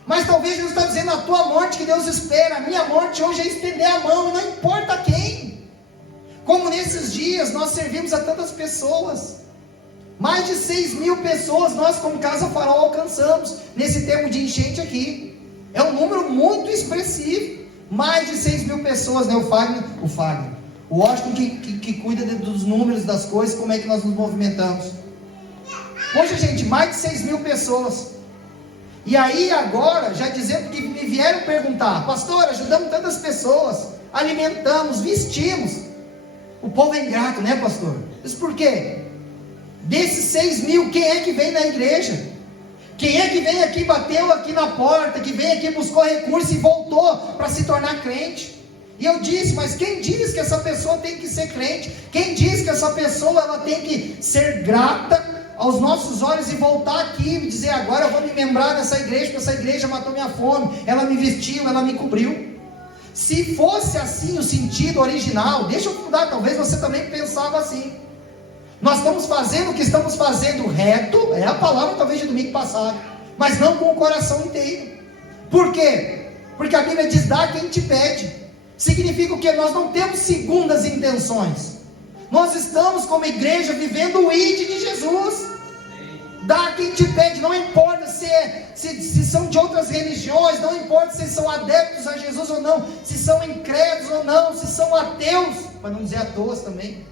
mas talvez Deus está dizendo, a tua morte que Deus espera, a minha morte hoje é estender a mão, não importa quem, como nesses dias nós servimos a tantas pessoas, mais de 6.000 pessoas nós como Casa Farol alcançamos, nesse tempo de enchente aqui, é um número muito expressivo, mais de 6.000 pessoas, né? O Fagner, o Washington que cuida dos números das coisas, como é que nós nos movimentamos, poxa gente, mais de 6.000 pessoas, e aí agora, já dizendo que me vieram perguntar, pastor, ajudamos tantas pessoas, alimentamos, vestimos, o povo é ingrato, né pastor? Isso por quê? Desses 6.000, quem é que vem na igreja? Quem é que vem aqui, bateu aqui na porta, que vem aqui, buscou recurso e voltou para se tornar crente? E eu disse, mas quem diz que essa pessoa tem que ser crente? Quem diz que essa pessoa ela tem que ser grata aos nossos olhos e voltar aqui e dizer, agora eu vou me lembrar dessa igreja, porque essa igreja matou minha fome, ela me vestiu, ela me cobriu? Se fosse assim o sentido original, deixa eu mudar, talvez você também pensava assim. Nós estamos fazendo o que estamos fazendo reto, é a palavra talvez de domingo passado, mas não com o coração inteiro. Por quê? Porque a Bíblia diz, dá quem te pede. Significa o que? Nós não temos segundas intenções. Nós estamos como igreja vivendo o ID de Jesus. Dá quem te pede, não importa se são de outras religiões, não importa se são adeptos a Jesus ou não, se são incrédulos ou não, se são ateus, para não dizer atores também.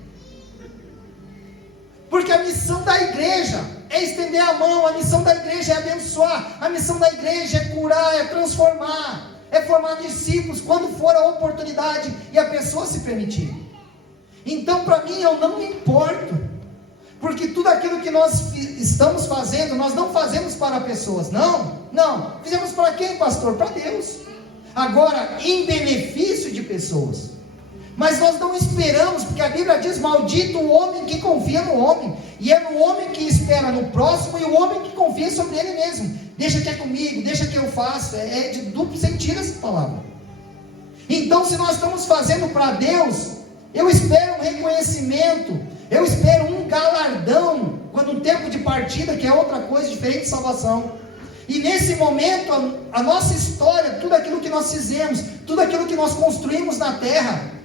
Porque a missão da igreja é estender a mão, a missão da igreja é abençoar, a missão da igreja é curar, é transformar, é formar discípulos, quando for a oportunidade e a pessoa se permitir. Então para mim eu não me importo, porque tudo aquilo que nós estamos fazendo, nós não fazemos para pessoas, não, fizemos para quem, pastor? Para Deus, agora em benefício de pessoas. Mas nós não esperamos, porque a Bíblia diz, maldito o homem que confia no homem, e é no homem que espera no próximo, e o homem que confia sobre ele mesmo, deixa que é comigo, deixa que eu faço, é de duplo sentido essa palavra. Então se nós estamos fazendo para Deus, eu espero um reconhecimento, eu espero um galardão, quando o tempo de partida, que é outra coisa diferente de salvação. E nesse momento, a nossa história, tudo aquilo que nós fizemos, tudo aquilo que nós construímos na terra,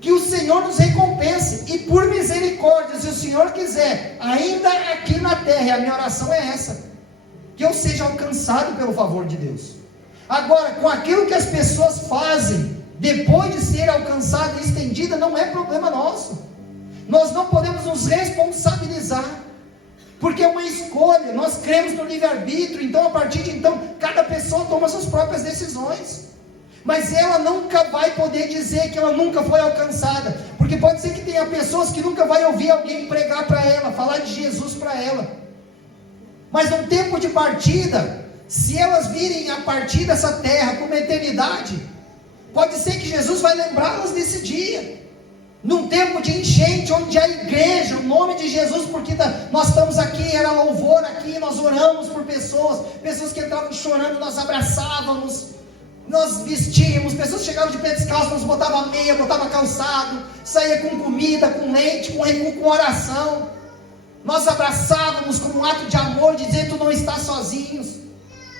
que o Senhor nos recompense, e por misericórdia, se o Senhor quiser, ainda aqui na terra, e a minha oração é essa, que eu seja alcançado pelo favor de Deus. Agora, com aquilo que as pessoas fazem, depois de ser alcançado e estendida, não é problema nosso. Nós não podemos nos responsabilizar, porque é uma escolha, nós cremos no livre-arbítrio, então a partir de então, cada pessoa toma suas próprias decisões. Mas ela nunca vai poder dizer que ela nunca foi alcançada, porque pode ser que tenha pessoas que nunca vai ouvir alguém pregar para ela, falar de Jesus para ela. Mas no tempo de partida, se elas virem a partir dessa terra para uma eternidade, pode ser que Jesus vai lembrá-las desse dia, num tempo de enchente, onde a igreja, o nome de Jesus, porque nós estamos aqui, era louvor aqui, nós oramos por pessoas que entravam chorando, nós abraçávamos, nós vestíamos, pessoas chegavam de pé descalço, nós botava meia, botava calçado, saía com comida, com leite, com oração, nós abraçávamos como um ato de amor, de dizer, tu não estás sozinhos,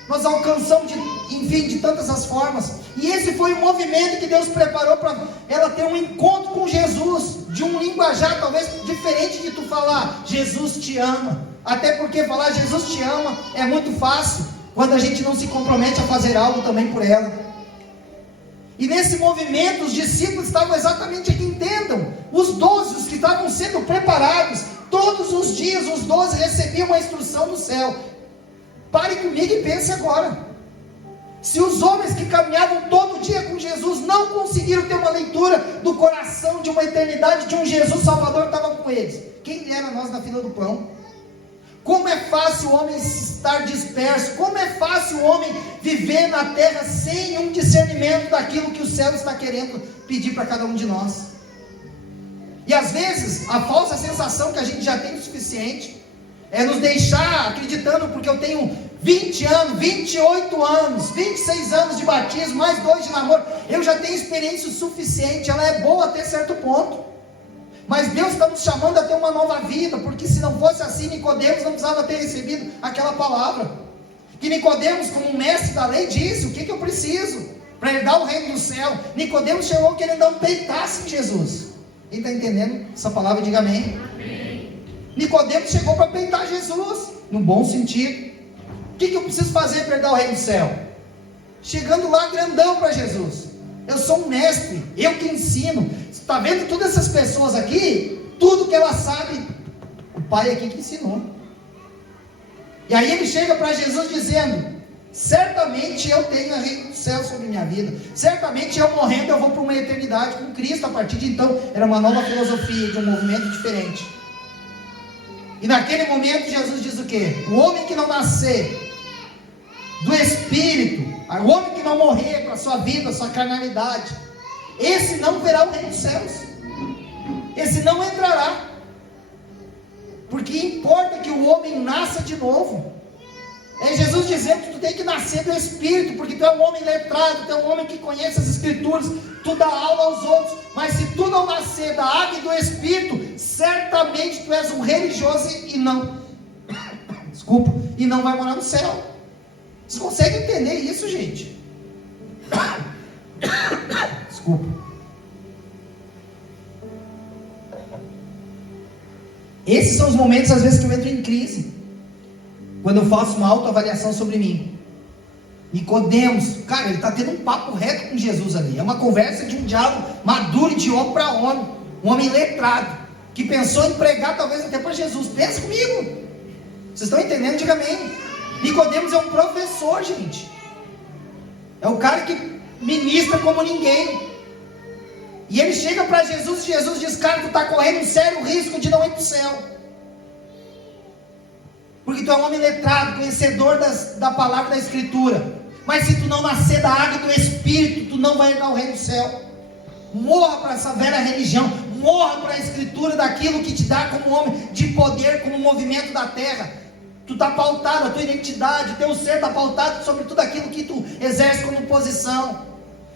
nós alcançamos, de tantas as formas, e esse foi o movimento que Deus preparou para ela ter um encontro com Jesus, de um linguajar talvez diferente de tu falar, Jesus te ama, até porque falar Jesus te ama é muito fácil, quando a gente não se compromete a fazer algo também por ela. E nesse movimento os discípulos estavam exatamente aqui, entendam, os 12, os que estavam sendo preparados, todos os dias os 12 recebiam uma instrução do céu. Pare comigo e pense agora, se os homens que caminhavam todo dia com Jesus não conseguiram ter uma leitura do coração de uma eternidade, de um Jesus Salvador que estava com eles, quem dera nós na fila do pão? Como é fácil o homem estar disperso, como é fácil o homem viver na terra sem um discernimento daquilo que o céu está querendo pedir para cada um de nós. E às vezes a falsa sensação que a gente já tem o suficiente é nos deixar acreditando, porque eu tenho 20 anos, 28 anos, 26 anos de batismo, mais 2 de namoro, eu já tenho experiência o suficiente, ela é boa até certo ponto. Mas Deus está nos chamando a ter uma nova vida, porque se não fosse assim, Nicodemos não precisava ter recebido aquela palavra. Que Nicodemos, como mestre da lei, disse, o que eu preciso para herdar o reino do céu? Nicodemos chegou querendo não peitasse em Jesus. Quem está entendendo essa palavra, diga amém. Amém. Nicodemos chegou para peitar Jesus, no bom sentido. O que eu preciso fazer para herdar o reino do céu? Chegando lá grandão para Jesus, eu sou um mestre, eu que ensino. Está vendo todas essas pessoas aqui? Tudo que elas sabem, o Pai aqui que ensinou. E aí ele chega para Jesus dizendo, certamente eu tenho o reino do céu sobre minha vida, certamente eu morrendo eu vou para uma eternidade com Cristo. A partir de então era uma nova filosofia, de um movimento diferente. E naquele momento Jesus diz o quê? O homem que não nascer do Espírito, o homem que não morrer para a sua vida, a sua carnalidade, esse não verá o reino dos céus, esse não entrará. Porque importa que o homem nasça de novo. É Jesus dizendo que tu tem que nascer do Espírito, porque tu é um homem letrado, tu é um homem que conhece as Escrituras, tu dá aula aos outros. Mas se tu não nascer da água e do Espírito, certamente tu és um religioso e não e não vai morar no céu. Vocês conseguem entender isso, gente? Desculpa. Esses são os momentos, às vezes, que eu entro em crise, quando eu faço uma autoavaliação sobre mim. Nicodemos, cara, ele está tendo um papo reto com Jesus ali, é uma conversa de um diálogo maduro de homem para homem, um homem letrado, que pensou em pregar talvez até para Jesus. Pensa comigo, vocês estão entendendo? Diga amém. Nicodemos é um professor, gente, é o cara que ministra como ninguém, e ele chega para Jesus e Jesus diz: cara, tu está correndo um sério risco de não ir para o céu, porque tu é um homem letrado, conhecedor da palavra da Escritura, mas se tu não nascer da água do Espírito, tu não vai entrar no reino do céu. Morra para essa velha religião, morra para a Escritura, daquilo que te dá como homem de poder, como movimento da terra. Tu está pautado, a tua identidade, o teu ser está pautado sobre tudo aquilo que tu exerce como posição.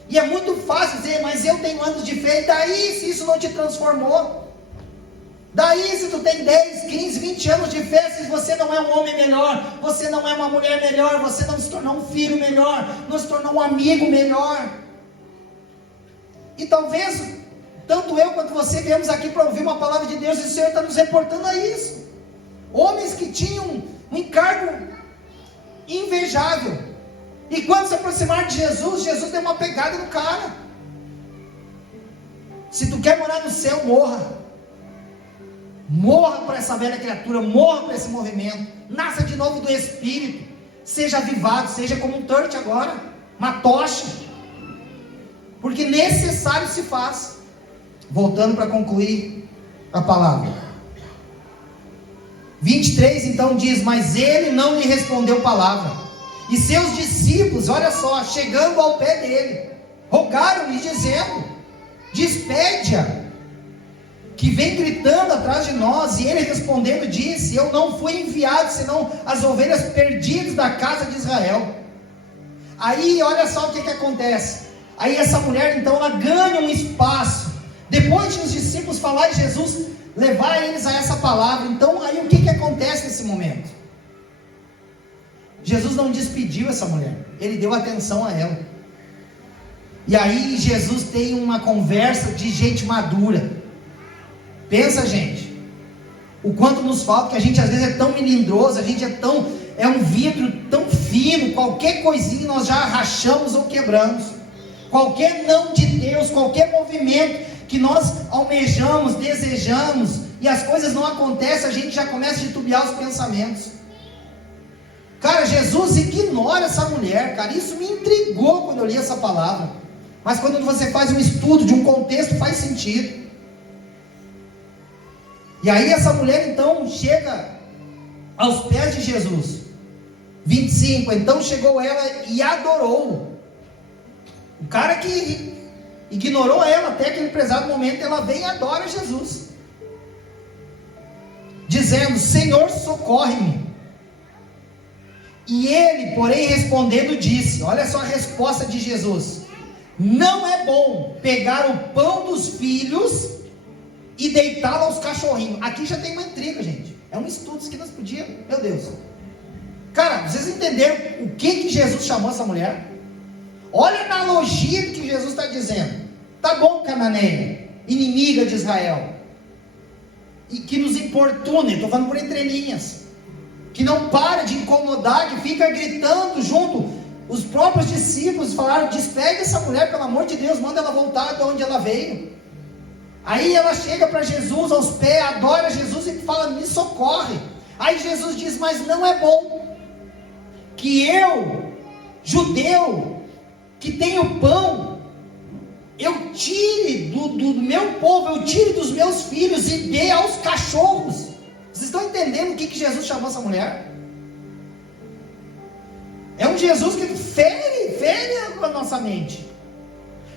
E é muito fácil dizer: mas eu tenho anos de fé, e daí se isso não te transformou? Daí se tu tem 10, 15, 20 anos de fé, se você não é um homem melhor, você não é uma mulher melhor, você não se tornou um filho melhor, não se tornou um amigo melhor. E talvez, tanto eu quanto você viemos aqui para ouvir uma palavra de Deus, e o Senhor está nos reportando a isso. Homens que tinham um encargo invejável, e quando se aproximaram de Jesus, Jesus deu uma pegada no cara. Se tu quer morar no céu, morra para essa velha criatura, morra para esse movimento, nasça de novo do Espírito, seja avivado, seja como um torte agora, uma tocha, porque necessário se faz. Voltando para concluir a palavra, 23 então diz: mas ele não lhe respondeu palavra, e seus discípulos, olha só, chegando ao pé dele, rogaram-lhe dizendo: despede-a, que vem gritando atrás de nós. E ele respondendo disse: eu não fui enviado senão as ovelhas perdidas da casa de Israel. Aí olha só o que acontece. Aí essa mulher então ela ganha um espaço, depois de os discípulos falar de Jesus, levar eles a essa palavra. Então aí o que acontece nesse momento? Jesus não despediu essa mulher, ele deu atenção a ela. E aí Jesus tem uma conversa de gente madura. Pensa, gente, o quanto nos falta, que a gente às vezes é tão melindroso, a gente é um vidro tão fino, qualquer coisinha nós já rachamos ou quebramos. Qualquer não de Deus, qualquer movimento que nós almejamos, desejamos, e as coisas não acontecem, a gente já começa a titubear os pensamentos. Cara, Jesus ignora essa mulher, cara. Isso me intrigou quando eu li essa palavra, mas quando você faz um estudo de um contexto, faz sentido. E aí essa mulher então chega aos pés de Jesus. 25, então chegou ela e adorou. O cara que ignorou ela até aquele prezado momento, ela vem e adora Jesus, dizendo: Senhor, socorre-me. E ele, porém, respondendo disse, olha só a resposta de Jesus: não é bom pegar o pão dos filhos e deitá-lo aos cachorrinhos. Aqui já tem uma intriga, gente. É um estudo que nós podíamos, meu Deus. Cara, vocês entenderam o que Jesus chamou essa mulher? Olha a analogia que Jesus está dizendo. Tá bom, cananeia, inimiga de Israel, e que nos importuna, estou falando por entrelinhas, que não para de incomodar, que fica gritando junto. Os próprios discípulos falaram: despede essa mulher, pelo amor de Deus, manda ela voltar de onde ela veio. Aí ela chega para Jesus aos pés, adora Jesus e fala: me socorre. Aí Jesus diz: mas não é bom que eu, judeu, que tenho pão, eu tire do meu povo, eu tire dos meus filhos e dê aos cachorros. Vocês Vocês estão entendendo o que Jesus chamou essa mulher? É um Jesus que fere a nossa mente.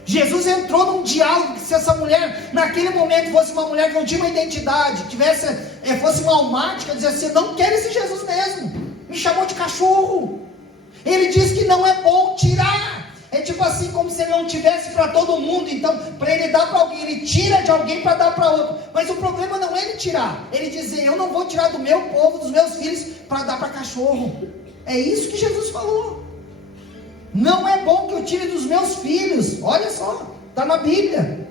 Jesus entrou num diálogo que se essa mulher, naquele momento, fosse uma mulher que não tinha uma identidade, fosse uma almática, dizia assim, não quero esse Jesus mesmo, me chamou de cachorro. Ele diz que não é bom tirar. É tipo assim, como se ele não tivesse para todo mundo. Então, para ele dar para alguém, ele tira de alguém para dar para outro. Mas o problema não é ele tirar. Ele dizer, eu não vou tirar do meu povo, dos meus filhos, para dar para cachorro. É isso que Jesus falou. Não é bom que eu tire dos meus filhos. Olha só, está na Bíblia.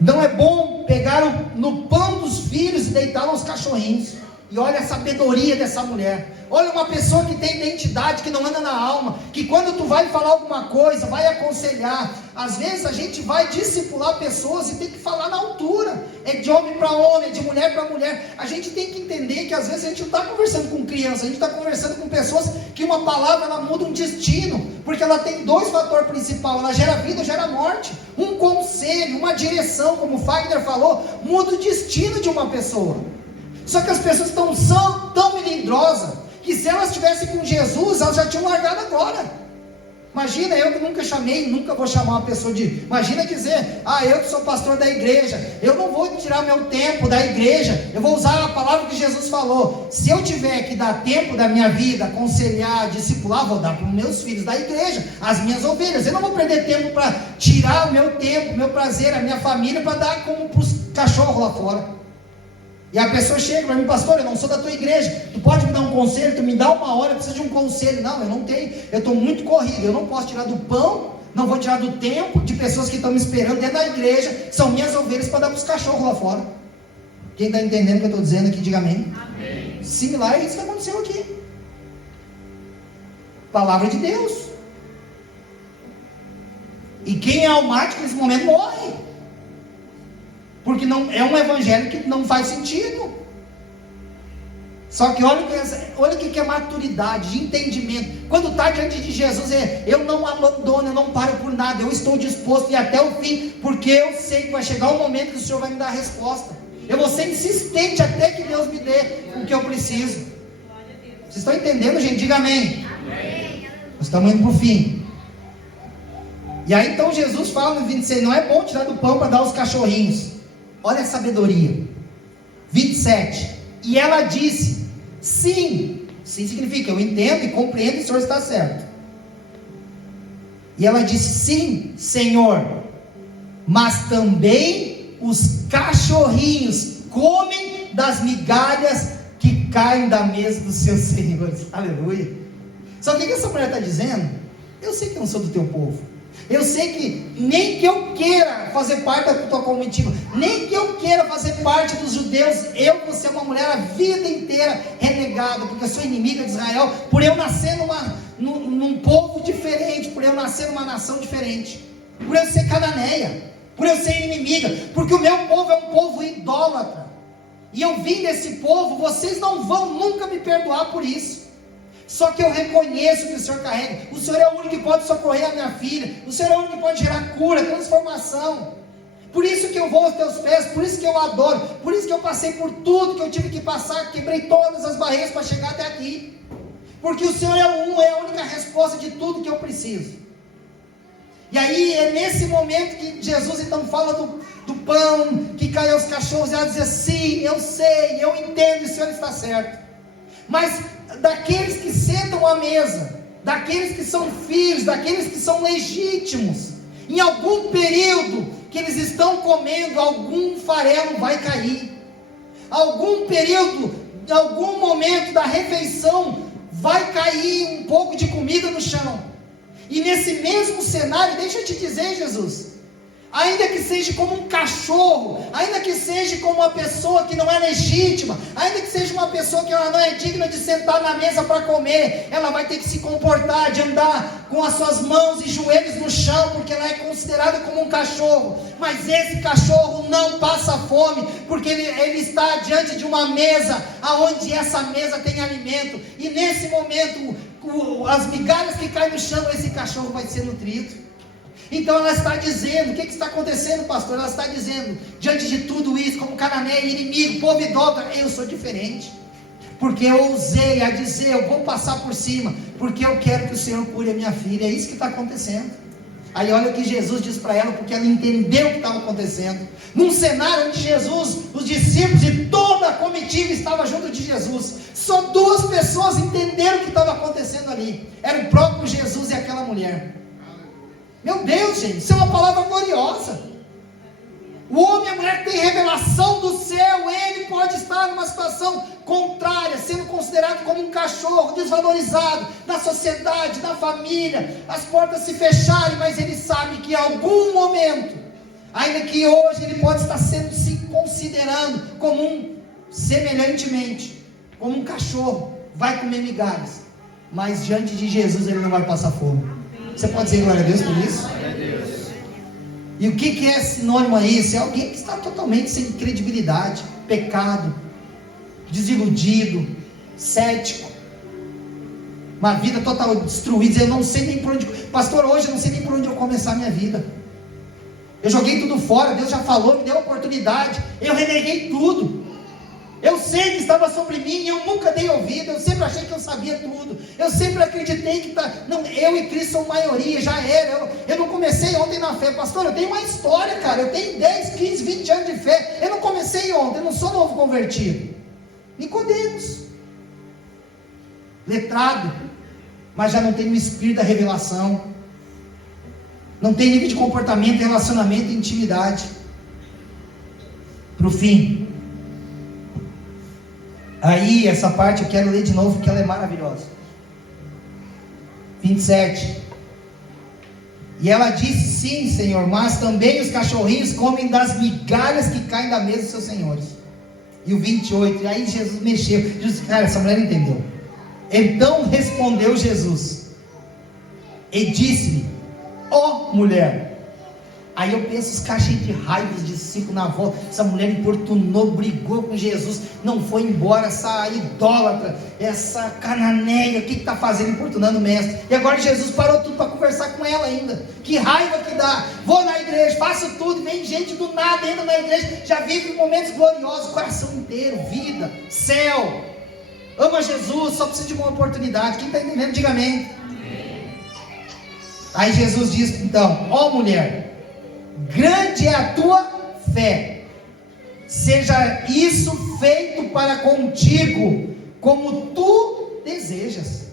Não é bom pegar no pão dos filhos e deitá-lo aos cachorrinhos. E olha a sabedoria dessa mulher. Olha uma pessoa que tem identidade, que não anda na alma, que quando tu vai falar alguma coisa, vai aconselhar. Às vezes a gente vai discipular pessoas e tem que falar na altura. É de homem para homem, é de mulher para mulher. A gente tem que entender que às vezes a gente não está conversando com criança, a gente está conversando com pessoas que uma palavra ela muda um destino. Porque ela tem dois fatores principais, ela gera vida, gera morte. Um conselho, uma direção, como o Fagner falou, muda o destino de uma pessoa. Só que as pessoas são tão melindrosas, que se elas estivessem com Jesus, elas já tinham largado agora. Imagina, eu que nunca chamei, nunca vou chamar uma pessoa imagina dizer, eu que sou pastor da igreja, eu não vou tirar meu tempo da igreja, eu vou usar a palavra que Jesus falou. Se eu tiver que dar tempo da minha vida, aconselhar, discipular, vou dar para os meus filhos da igreja, as minhas ovelhas. Eu não vou perder tempo para tirar o meu tempo, o meu prazer, a minha família, para dar como para os cachorros lá fora. E a pessoa chega para mim, pastor, eu não sou da tua igreja, tu pode me dar um conselho, tu me dá uma hora, eu preciso de um conselho. Não, eu não tenho, eu estou muito corrido, eu não posso tirar do pão, não vou tirar do tempo de pessoas que estão me esperando dentro da igreja, que são minhas ovelhas, para dar para os cachorros lá fora. Quem está entendendo o que eu estou dizendo aqui, diga amém. Amém. Similar a isso que aconteceu aqui. Palavra de Deus. E quem é almático nesse momento morre. Porque não, é um evangelho que não faz sentido. Só que olha o que é maturidade, de entendimento. Quando está diante de Jesus, eu não abandono, eu não paro por nada, eu estou disposto a ir até o fim, porque eu sei que vai chegar um momento que o Senhor vai me dar a resposta. Eu vou ser insistente até que Deus me dê o que eu preciso. Vocês estão entendendo, gente? Diga amém. Amém. Nós estamos indo para o fim. E aí então Jesus fala no 26, não é bom tirar do pão para dar aos cachorrinhos. Olha a sabedoria. 27. E ela disse, sim. Sim significa, eu entendo e compreendo e o Senhor está certo. E ela disse, sim, Senhor. Mas também os cachorrinhos comem das migalhas que caem da mesa dos seus senhores. Aleluia. Sabe o que essa mulher está dizendo? Eu sei que eu não sou do teu povo. Eu sei que nem que eu queira fazer parte da tua comitiva, nem que eu queira fazer parte dos judeus, eu vou ser uma mulher a vida inteira renegada, porque eu sou inimiga de Israel, por eu nascer num povo diferente, por eu nascer numa nação diferente, por eu ser cananeia, por eu ser inimiga, porque o meu povo é um povo idólatra, e eu vim desse povo, vocês não vão nunca me perdoar por isso. Só que eu reconheço que o Senhor carrega. O Senhor é o único que pode socorrer a minha filha. O Senhor é o único que pode gerar cura, transformação. Por isso que eu vou aos teus pés, por isso que eu adoro, por isso que eu passei por tudo que eu tive que passar, quebrei todas as barreiras para chegar até aqui. Porque o Senhor é a única resposta de tudo que eu preciso. E aí é nesse momento que Jesus então fala do pão que cai aos cachorros, e ela diz assim, eu sei, eu entendo, o Senhor está certo. Mas daqueles que sentam à mesa, daqueles que são filhos, daqueles que são legítimos, em algum período que eles estão comendo, algum farelo vai cair. Algum período, em algum momento da refeição, vai cair um pouco de comida no chão. E nesse mesmo cenário, deixa eu te dizer, Jesus, ainda que seja como um cachorro, ainda que seja como uma pessoa que não é legítima, ainda que seja uma pessoa que ela não é digna de sentar na mesa para comer, ela vai ter que se comportar, de andar com as suas mãos e joelhos no chão, porque ela é considerada como um cachorro. Mas esse cachorro não passa fome, porque ele está diante de uma mesa, aonde essa mesa tem alimento, e nesse momento, as migalhas que caem no chão, esse cachorro vai ser nutrido. Então ela está dizendo, o que está acontecendo, pastor? Ela está dizendo, diante de tudo isso, como cananeia, inimigo, povo idólatra, eu sou diferente, porque eu ousei a dizer, eu vou passar por cima, porque eu quero que o Senhor cure a minha filha. É isso que está acontecendo. Aí olha o que Jesus diz para ela, porque ela entendeu o que estava acontecendo, num cenário onde Jesus, os discípulos e toda a comitiva estava junto de Jesus, só 2 pessoas entenderam o que estava acontecendo ali, era o próprio Jesus e aquela mulher. Meu Deus, gente, isso é uma palavra gloriosa. O homem e a mulher que tem revelação do céu, ele pode estar numa situação contrária, sendo considerado como um cachorro, desvalorizado na sociedade, na família, as portas se fecharem, mas ele sabe que em algum momento, ainda que hoje ele pode estar sendo se considerando como semelhantemente, como um cachorro, vai comer migalhas, mas diante de Jesus ele não vai passar fome. Você pode dizer glória a Deus por isso? E o que é sinônimo a isso? É alguém que está totalmente sem credibilidade, pecado, desiludido, cético, uma vida total destruída. Eu não sei nem por onde, pastor, hoje eu não sei nem por onde eu começar a minha vida. Eu joguei tudo fora, Deus já falou, me deu a oportunidade, eu reneguei tudo. Eu sei que estava sobre mim, eu nunca dei ouvido, eu sempre achei que eu sabia tudo, eu sempre acreditei que não, eu e Cristo são maioria, já era, eu não comecei ontem na fé, pastor, eu tenho uma história, cara, eu tenho 10, 15, 20 anos de fé, eu não comecei ontem, eu não sou novo convertido. Nicodemos, letrado, mas já não tem o espírito da revelação, não tem nível de comportamento, relacionamento e intimidade. Para o fim, aí essa parte eu quero ler de novo, porque ela é maravilhosa. 27. E ela disse: sim, Senhor, mas também os cachorrinhos comem das migalhas que caem da mesa dos seus senhores. E o 28, e aí Jesus mexeu, Jesus, cara, essa mulher entendeu. Então respondeu Jesus e disse-lhe: ó mulher. Aí eu penso, os caras cheios de raiva, os discípulos na volta, essa mulher importunou, brigou com Jesus, não foi embora, essa idólatra, essa cananeia, o que está fazendo importunando o mestre? E agora Jesus parou tudo para conversar com ela ainda. Que raiva que dá. Vou na igreja, faço tudo, vem gente do nada, entra na igreja, já vive momentos gloriosos, coração inteiro, vida, céu, ama Jesus, só precisa de uma oportunidade. Quem está entendendo, diga amém. Aí Jesus diz então: ó mulher, grande é a tua fé, seja isso feito para contigo, como tu desejas.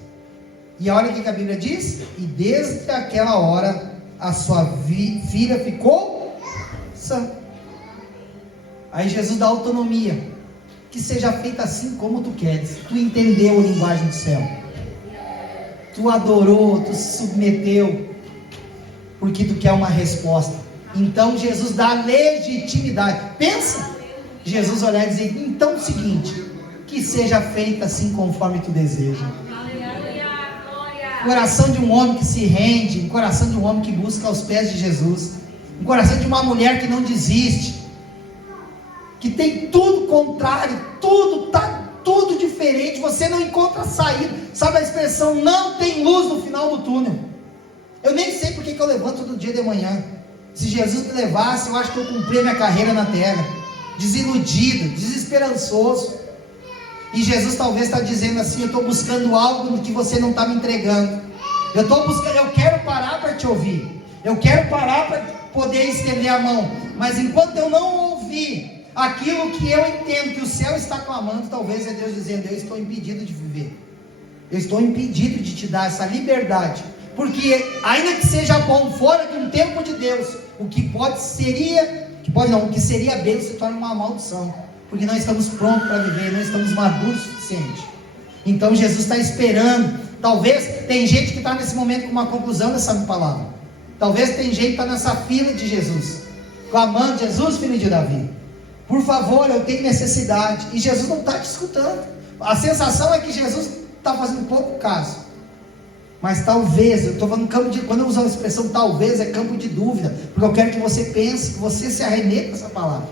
E olha o que a Bíblia diz: e desde aquela hora a sua filha ficou sã. Aí Jesus dá autonomia, que seja feita assim como tu queres. Tu entendeu a linguagem do céu, tu adorou, tu se submeteu, porque tu quer uma resposta. Então Jesus dá legitimidade. Pensa, Jesus olhar e dizer: então é o seguinte, que seja feita assim conforme tu deseja. Coração de um homem que se rende, um coração de um homem que busca aos pés de Jesus, um coração de uma mulher que não desiste, que tem tudo contrário, tudo está tudo diferente, você não encontra saída. Sabe a expressão, não tem luz no final do túnel? Eu nem sei porque que eu levanto todo dia de manhã. Se Jesus me levasse, eu acho que eu cumpri minha carreira na terra, desiludido, desesperançoso. E Jesus talvez está dizendo assim: eu estou buscando algo que você não está me entregando. Eu quero parar para te ouvir, eu quero parar para poder estender a mão, mas enquanto eu não ouvir aquilo que eu entendo que o céu está clamando, talvez é Deus dizendo: eu estou impedido de viver, eu estou impedido de te dar essa liberdade, porque ainda que seja bom fora de um tempo de Deus, o que seria bênção se torna uma maldição, porque nós estamos prontos para viver, nós estamos maduros o suficiente. Então Jesus está esperando. Talvez tem gente que está nesse momento com uma conclusão dessa palavra, talvez tem gente que está nessa fila de Jesus, clamando: Jesus, filho de Davi, por favor, eu tenho necessidade. E Jesus não está te escutando. A sensação é que Jesus está fazendo pouco caso. Mas talvez, eu estou falando campo de, quando eu uso a expressão talvez, é campo de dúvida, porque eu quero que você pense, que você se arremeta com essa palavra.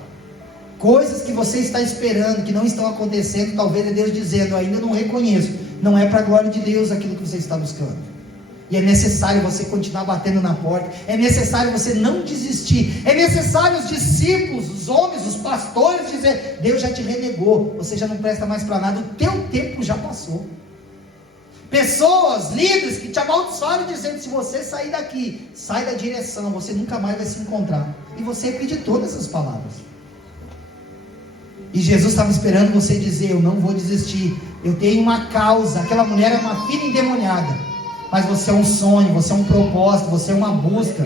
Coisas que você está esperando, que não estão acontecendo, talvez é Deus dizendo: eu ainda não reconheço, não é para a glória de Deus aquilo que você está buscando. E é necessário você continuar batendo na porta. É necessário você não desistir. É necessário os discípulos, os homens, os pastores dizer: Deus já te renegou, você já não presta mais para nada, o teu tempo já passou. Pessoas, líderes que te amaldiçoaram dizendo: se você sair daqui, sai da direção, você nunca mais vai se encontrar. E você acreditou nessas palavras. E Jesus estava esperando você dizer: eu não vou desistir, eu tenho uma causa. Aquela mulher é uma filha endemoniada, mas você é um sonho, você é um propósito, você é uma busca.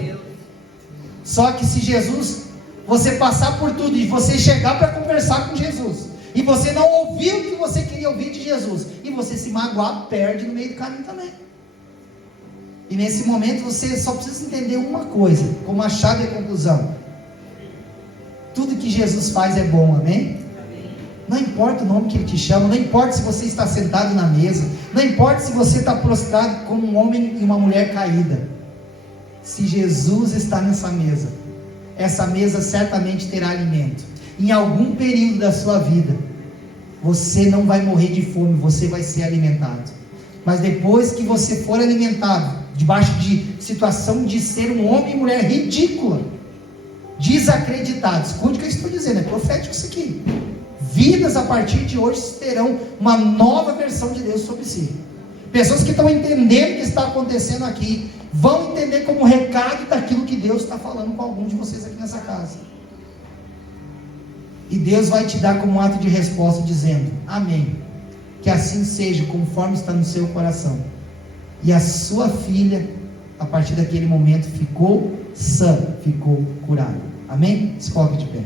Só que se Jesus, você passar por tudo e você chegar para conversar com Jesus, e você não ouvir o que você queria ouvir de Jesus, e você se magoar, perde no meio do caminho também. E nesse momento você só precisa entender uma coisa, como a chave e a conclusão: tudo que Jesus faz é bom, amém? Não importa o nome que Ele te chama, não importa se você está sentado na mesa, não importa se você está prostrado como um homem e uma mulher caída. Se Jesus está nessa mesa, essa mesa certamente terá alimento. Em algum período da sua vida, você não vai morrer de fome, você vai ser alimentado. Mas depois que você for alimentado, debaixo de situação de ser um homem e mulher ridícula, desacreditados, escute o que eu estou dizendo, é profético isso aqui. Vidas a partir de hoje terão uma nova versão de Deus sobre si. Pessoas que estão entendendo o que está acontecendo aqui, vão entender como recado daquilo que Deus está falando com algum de vocês aqui nessa casa. E Deus vai te dar como um ato de resposta, dizendo: amém, que assim seja, conforme está no seu coração. E a sua filha, a partir daquele momento, ficou sã, ficou curada. Amém? Se coloque de pé.